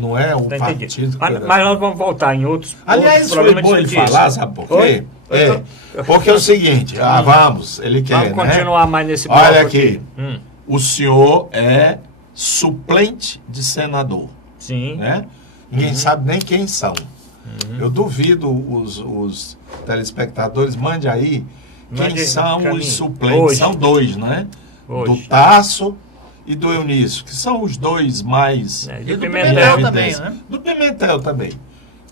Não é o partido. Mas nós vamos voltar em outros Aliás, foi bom ele falar, sabe por quê? Porque é o seguinte, vamos, ele quer, vamos continuar mais nesse bloco. Olha aqui, o senhor é suplente de senador. Sim. Né? Ninguém sabe nem quem são. Eu duvido os telespectadores, mande aí quem são os suplentes. Hoje. São dois, né? Hoje. Do Tasso e do Eunício, que são os dois mais... E do Pimentel também, né? Do Pimentel também.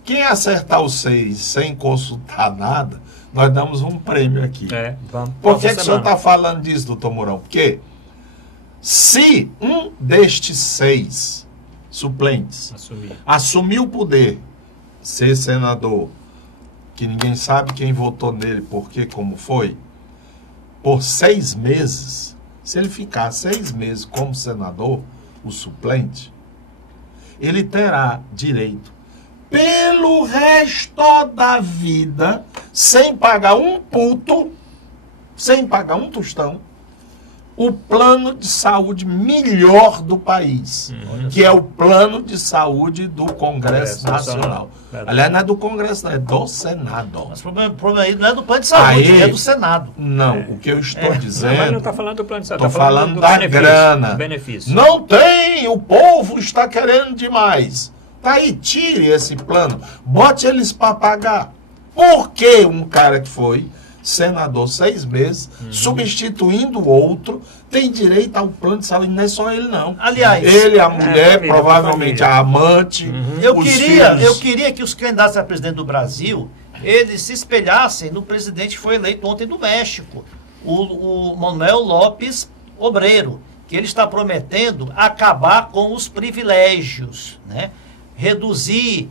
Quem acertar os 6 sem consultar nada, nós damos um prêmio aqui. Por que o senhor está falando disso, doutor Mourão? Porque se um destes 6 suplentes assumir o poder, ser senador, que ninguém sabe quem votou nele, por que, como foi, por 6 meses, se ele ficar 6 meses como senador, o suplente, ele terá direito, pelo resto da vida, sem pagar um puto, sem pagar um tostão, o plano de saúde melhor do país, que é o plano de saúde do Congresso Nacional. Aliás, não é do Congresso, não, é do Senado. Mas o problema aí não é do plano de saúde, é do Senado. Não, o que eu estou dizendo... Mas não está falando do plano de saúde, estou falando da grana. Benefício. Não tem, o povo está querendo demais. Tá aí, tire esse plano, bote eles para pagar. Por que um cara que foi senador 6 meses, substituindo o outro, tem direito ao plano de saúde? Não é só ele, não. Aliás, ele, a mulher, provavelmente a amante, eu queria que os candidatos a presidente do Brasil, eles se espelhassem no presidente que foi eleito ontem do México, o Manuel López Obreiro, que ele está prometendo acabar com os privilégios, né? Reduzir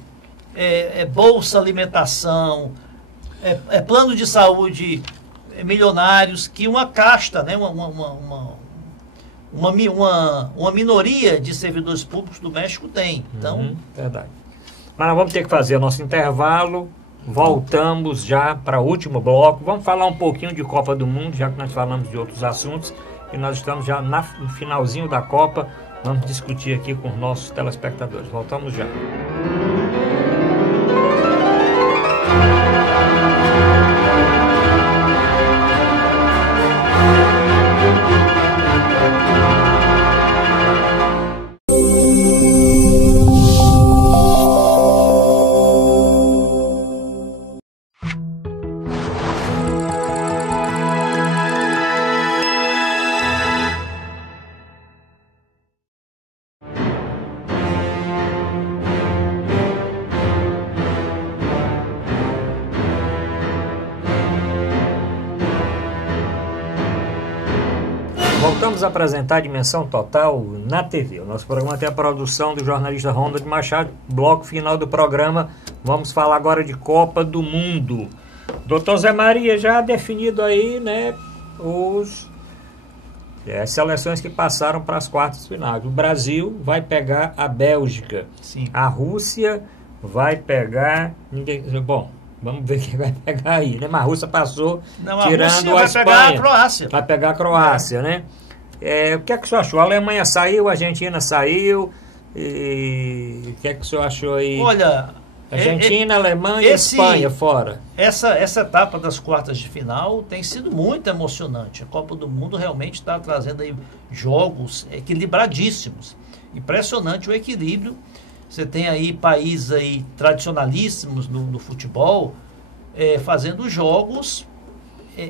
bolsa alimentação, plano de saúde milionários, que uma casta, né, uma minoria de servidores públicos do México tem. Então, verdade. Mas nós vamos ter que fazer nosso intervalo. Voltamos já para o último bloco. Vamos falar um pouquinho de Copa do Mundo, já que nós falamos de outros assuntos. E nós estamos já no finalzinho da Copa. Vamos discutir aqui com os nossos telespectadores. Voltamos já. Voltamos a apresentar a Dimensão Total na TV. O nosso programa tem a produção do jornalista Ronald Machado. Bloco final do programa, vamos falar agora de Copa do Mundo. Doutor Zé Maria, já definido aí, né, as seleções que passaram para as quartas finais. O Brasil vai pegar a Bélgica. Sim. A Rússia vai pegar... Bom, vamos ver quem vai pegar aí, né? Mas a Rússia passou, tirando a Espanha. Vai pegar a Croácia. Vai pegar a Croácia, né? O que é que o senhor achou? A Alemanha saiu, a Argentina saiu. O que é que o senhor achou aí? Olha... Argentina, Alemanha e Espanha fora. Essa etapa das quartas de final tem sido muito emocionante. A Copa do Mundo realmente está trazendo aí jogos equilibradíssimos. Impressionante o equilíbrio. Você tem aí países aí tradicionalíssimos no futebol fazendo jogos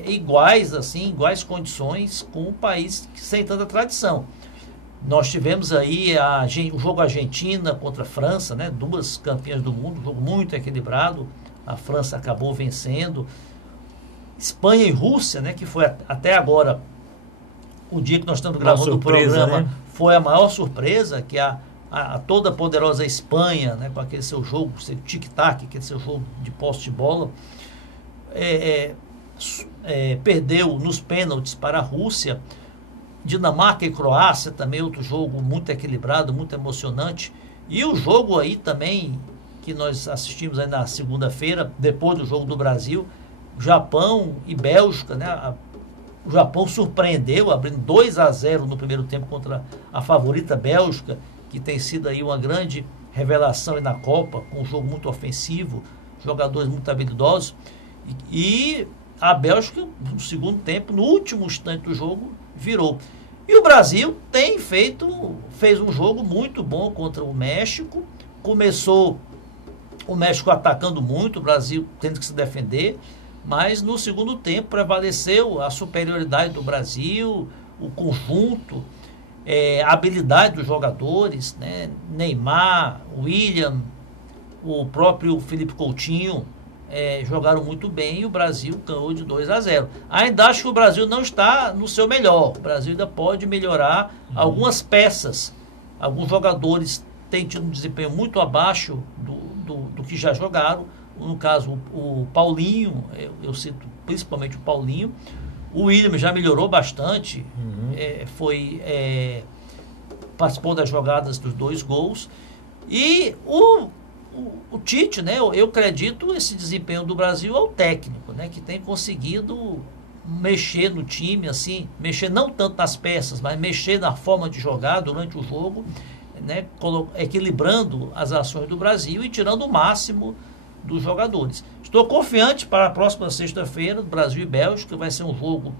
iguais, assim, iguais condições com um país sem tanta tradição. Nós tivemos aí o jogo Argentina contra a França, né? 2 campeãs do mundo, um jogo muito equilibrado. A França acabou vencendo. Espanha e Rússia, né? Que foi até agora, o dia que nós estamos gravando o programa, né? Foi a maior surpresa, que a toda poderosa Espanha, né? Com aquele seu jogo, seu tic-tac, aquele seu jogo de posse de bola, perdeu nos pênaltis para a Rússia. Dinamarca e Croácia também, outro jogo muito equilibrado, muito emocionante. E o jogo aí também, que nós assistimos aí na segunda-feira, depois do jogo do Brasil, Japão e Bélgica, né? O Japão surpreendeu, abrindo 2-0 no primeiro tempo contra a favorita Bélgica, que tem sido aí uma grande revelação aí na Copa, com um jogo muito ofensivo, jogadores muito habilidosos. E a Bélgica, no segundo tempo, no último instante do jogo, virou. E o Brasil fez um jogo muito bom contra o México. Começou o México atacando muito, o Brasil tendo que se defender, mas no segundo tempo prevaleceu a superioridade do Brasil, o conjunto, a habilidade dos jogadores, né? Neymar, William, o próprio Felipe Coutinho jogaram muito bem e o Brasil ganhou de 2-0. Ainda acho que o Brasil não está no seu melhor. O Brasil ainda pode melhorar algumas peças. Alguns jogadores têm tido um desempenho muito abaixo do que já jogaram. No caso, o Paulinho, eu cito principalmente o Paulinho. O William já melhorou bastante, participou das jogadas dos 2 gols. E o Tite, né, eu acredito esse desempenho do Brasil ao técnico, né, que tem conseguido mexer no time, assim, mexer não tanto nas peças, mas mexer na forma de jogar durante o jogo, né, equilibrando as ações do Brasil e tirando o máximo dos jogadores. Estou confiante para a próxima sexta-feira, Brasil e Bélgica, vai ser um jogo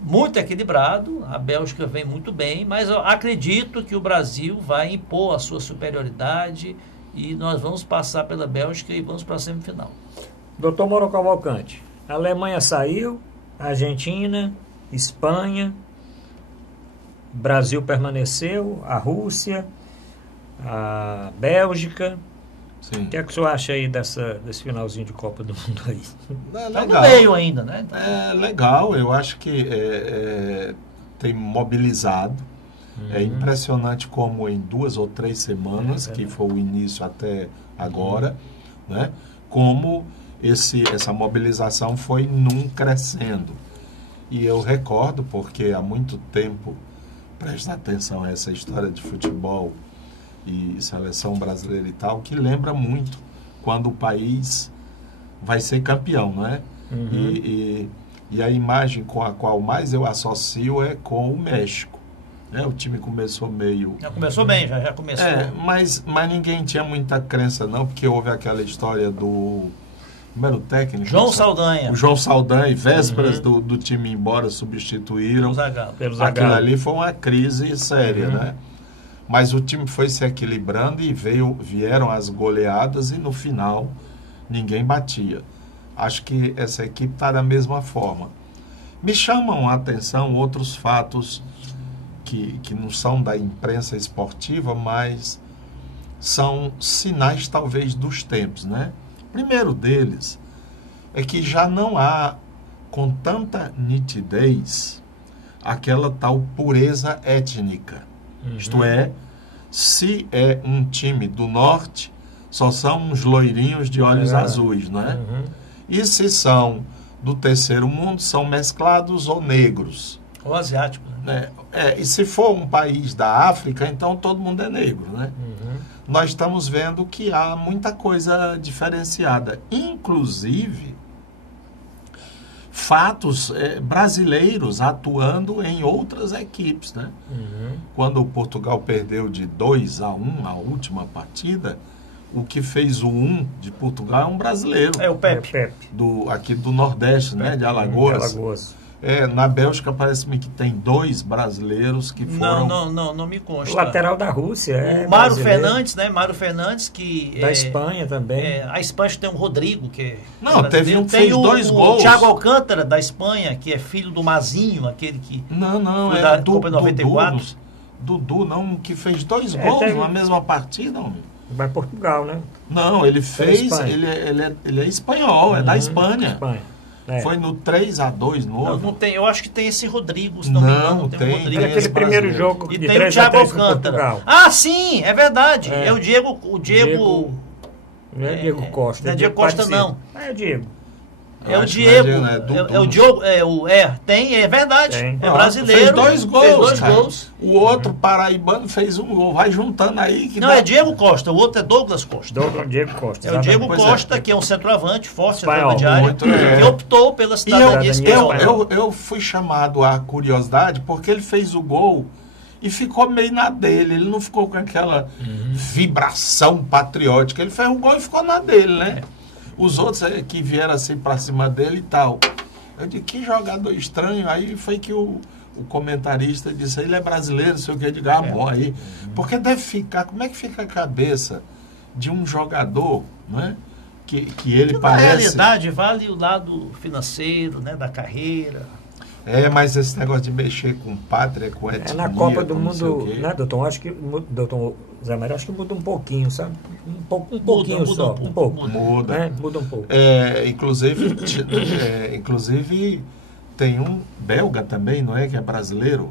muito equilibrado, a Bélgica vem muito bem, mas eu acredito que o Brasil vai impor a sua superioridade e nós vamos passar pela Bélgica e vamos para a semifinal. Doutor Mourão Cavalcante, a Alemanha saiu, a Argentina, Espanha, Brasil permaneceu, a Rússia, a Bélgica. Sim. O que é que o senhor acha aí desse finalzinho de Copa do Mundo aí? Está no meio ainda, né? É legal, eu acho que tem mobilizado. É impressionante como em 2 ou 3 semanas, que foi o início até agora, né, como essa mobilização foi num crescendo. E eu recordo, porque há muito tempo, presta atenção a essa história de futebol e seleção brasileira e tal, que lembra muito quando o país vai ser campeão, não é? E a imagem com a qual mais eu associo é com o México. O time começou meio... Já começou bem, já começou. Mas ninguém tinha muita crença não, porque houve aquela história do... Como era o técnico? João Saldanha. O João Saldanha, vésperas do time ir embora, substituíram. Pelo Zagallo. Aquilo ali foi uma crise séria, né? Mas o time foi se equilibrando e vieram as goleadas e no final ninguém batia. Acho que essa equipe está da mesma forma. Me chamam a atenção outros fatos que não são da imprensa esportiva, mas são sinais talvez dos tempos, né? Primeiro deles é que já não há com tanta nitidez aquela tal pureza étnica. Isto é, se é um time do norte, só são uns loirinhos de olhos azuis, não é? E se são do terceiro mundo, são mesclados ou negros. Ou asiático, né? E se for um país da África, então todo mundo é negro, né? Nós estamos vendo que há muita coisa diferenciada. Inclusive, fatos brasileiros atuando em outras equipes, né? Quando o Portugal perdeu de 2-1 a última partida, o que fez o 1 de Portugal é um brasileiro. É o Pepe. Aqui do Nordeste, né? De Alagoas. Na Bélgica parece-me que tem 2 brasileiros que foram... Não me consta. O lateral da Rússia o Mário Fernandes, né? Mário Fernandes, que... Da Espanha também. A Espanha tem um Rodrigo, que é... Não, teve um que fez 2 gols. O Thiago Alcântara, da Espanha, que é filho do Mazinho, aquele que... Não, foi da Copa 94. Dudu, não, que fez 2 gols na mesma partida, homem. Vai Portugal, né? Não, ele fez... Ele é espanhol, é da Espanha. Foi no 3-2 novo. Não tem, eu acho que tem esse Rodrigo, se não me engano. Tem um Rodrigo. Aquele primeiro jogo e de tem o Thiago Alcântara. Sim, é verdade. É o Diego. Não é Diego Costa. Não é Diego Costa, não. É o Diego. É o Diego. É o Diogo. É verdade. Tem. É brasileiro. Fez 2 gols. Fez 2 gols. O outro paraibano fez 1 gol. Vai juntando aí. É Diego Costa. O outro é Douglas Costa. Diego Costa. É o Diego Costa, que é um centroavante, forte centroavante de área, que optou pela E cidadania espanhola. eu fui chamado à curiosidade porque ele fez o gol e ficou meio na dele. Ele não ficou com aquela vibração patriótica. Ele fez o gol e ficou na dele, né? Os outros que vieram assim para cima dele e tal. Eu disse, que jogador estranho. Aí foi que o comentarista disse, ele é brasileiro, não sei o que, eu digo, bom, aí. Porque deve ficar, como é que fica a cabeça de um jogador, não é? Que ele na parece... realidade, vale o lado financeiro, né, da carreira. Mas esse negócio de mexer com pátria, com etnia... Na Copa do Mundo, né, doutor? Acho que, doutor Zé Mário, acho que muda um pouquinho, sabe? Um pouquinho só. Um pouco. Muda. Né? Muda um pouco. Inclusive, tem um belga também, não é? Que é brasileiro.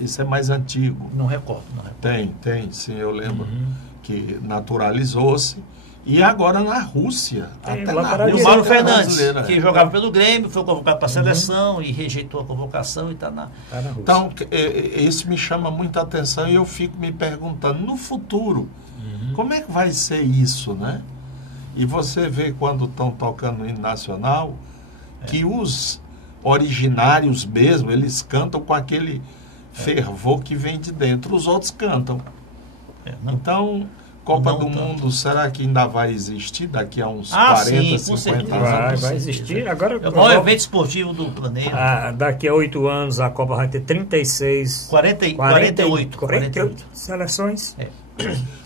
Isso é mais antigo. Não recordo. Tem, sim, eu lembro. Que naturalizou-se. E agora na Rússia. Até na Rússia. E o Mauro Fernandes, que jogava pelo Grêmio, foi convocado para a seleção e rejeitou a convocação e está na Rússia. Então, isso me chama muita atenção e eu fico me perguntando, no futuro, como é que vai ser isso, né? E você vê quando estão tocando o hino nacional, que os originários mesmo, eles cantam com aquele fervor que vem de dentro. Os outros cantam. Então... Copa do Mundo, será que ainda vai existir daqui a uns 40, 50 anos? Vai existir. Agora, é o maior evento esportivo do planeta. Daqui a 8 anos a Copa vai ter 48 seleções.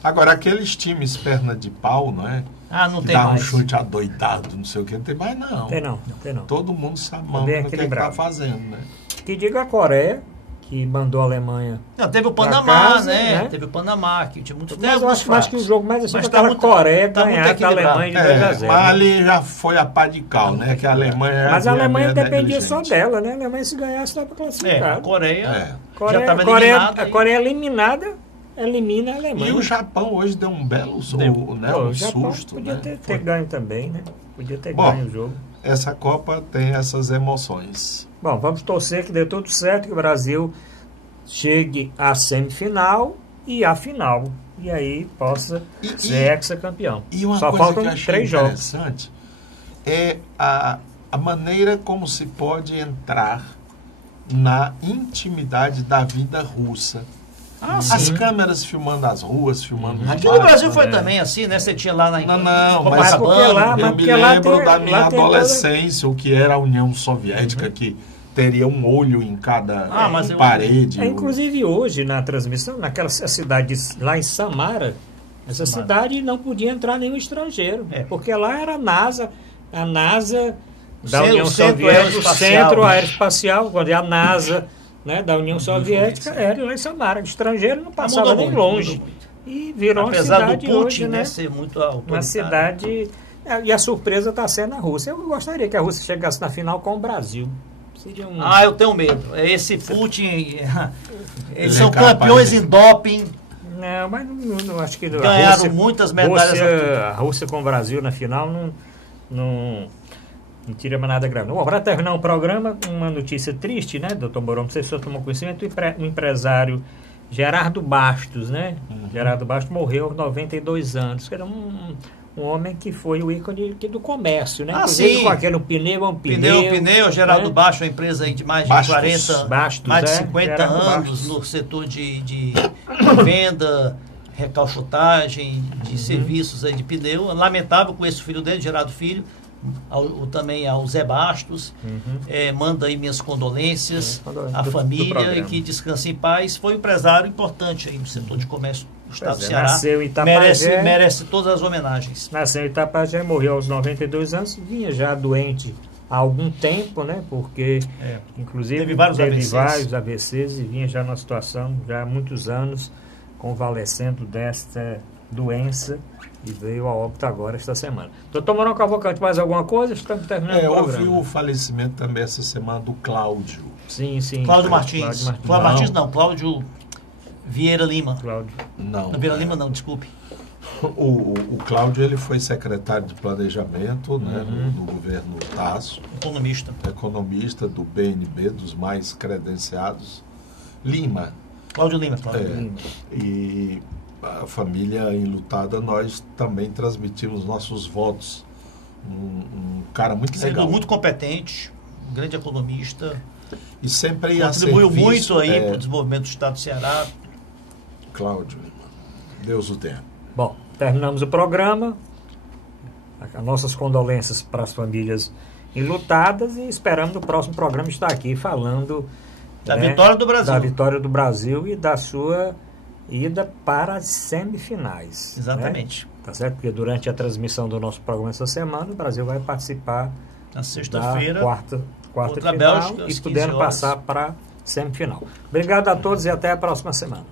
Agora, aqueles times perna de pau, não é? Não que tem dá mais. Um chute adoidado, não sei o que, não tem mais não. Tem não. Todo mundo sabe o que está fazendo, né? Que diga a Coreia, que mandou a Alemanha. Teve o Panamá, né? Teve o Panamar, que tinha muito tempo. Mas eu acho que o jogo mais assim foi a Coreia ganhar da Alemanha de 2-0. Mas ali já foi a pá de cal, né? Que a Alemanha... Mas a Alemanha dependia só dela, né? A Alemanha se ganhasse estava classificada. A Coreia já estava eliminada. A Coreia eliminada elimina a Alemanha. E o Japão hoje deu um belo susto. Podia ter ganho também, né? Podia ter ganho o jogo. Essa Copa tem essas emoções. Bom, vamos torcer que dê tudo certo, que o Brasil chegue à semifinal e à final. E aí possa ser hexacampeão. E uma Só coisa faltam que eu achei 3 jogos. interessante é a maneira como se pode entrar na intimidade da vida russa. As câmeras filmando as ruas, filmando os Aqui no Brasil foi também assim, né? Você tinha lá na mas eu me lembro da minha adolescência, o que era a União Soviética, que teria um olho em cada parede. Inclusive hoje, na transmissão, naquela cidade lá em Samara, essa cidade não podia entrar nenhum estrangeiro, porque lá era a NASA da União Soviética, o Centro Aeroespacial, quando é a NASA... Né, da União Soviética, era lá em Samara. O estrangeiro não passava nem longe. E virou uma cidade do Putin, hoje, né? Ser muito autoritário. Uma cidade... E a surpresa está sendo a Rússia. Eu gostaria que a Rússia chegasse na final com o Brasil. Seria eu tenho medo. Esse Putin... Eles são campeões em doping. Não, mas não acho que... Ganharam muitas medalhas. A Rússia com o Brasil na final não tira mais nada grave. Bom, para terminar o programa, uma notícia triste, né, doutor Mourão? Não sei se o senhor tomou conhecimento, o empresário Gerardo Bastos, né? Gerardo Bastos morreu aos 92 anos, que era um homem que foi o ícone do comércio, né? Sim. Com aquele pneu, Geraldo né? Bastos, uma empresa aí de mais de 40, mais de 50 anos no setor de venda, recalchutagem, de serviços aí de pneu. Lamentável com esse filho dele, Gerardo Filho, também ao Zé Bastos, manda aí minhas condolências à família e que descanse em paz. Foi um empresário importante aí no setor de comércio do estado do Ceará. Nasceu em Itapajé, merece todas as homenagens. Nasceu em Itapajé, morreu aos 92 anos, vinha já doente há algum tempo, né? Porque, inclusive, teve vários AVCs e vinha já numa situação, já há muitos anos, convalescendo desta doença. E veio a óbito agora esta semana. Doutor Mourão Cavalcante, mais alguma coisa? Estamos terminando o programa. Houve o falecimento também essa semana do Cláudio. Sim. Cláudio Martins. Cláudio Vieira Lima. Não. Vieira Lima não, desculpe. O Cláudio, ele foi secretário de planejamento, né, no governo Tasso. Economista do BNB, dos mais credenciados. Cláudio Lima. E a família enlutada, nós também transmitimos nossos votos. Um cara muito legal. Muito competente, um grande economista. E sempre contribuiu muito aí para o desenvolvimento do estado do Ceará. Cláudio, Deus o tenha. Bom, terminamos o programa. As nossas condolências para as famílias enlutadas e esperamos no próximo programa estar aqui falando da vitória do Brasil. Da vitória do Brasil e da sua ida para as semifinais. Exatamente. Né? Tá certo? Porque durante a transmissão do nosso programa essa semana, o Brasil vai participar na sexta-feira, quarta contra final a Bélgica, e podendo passar para a semifinal. Obrigado a todos e até a próxima semana.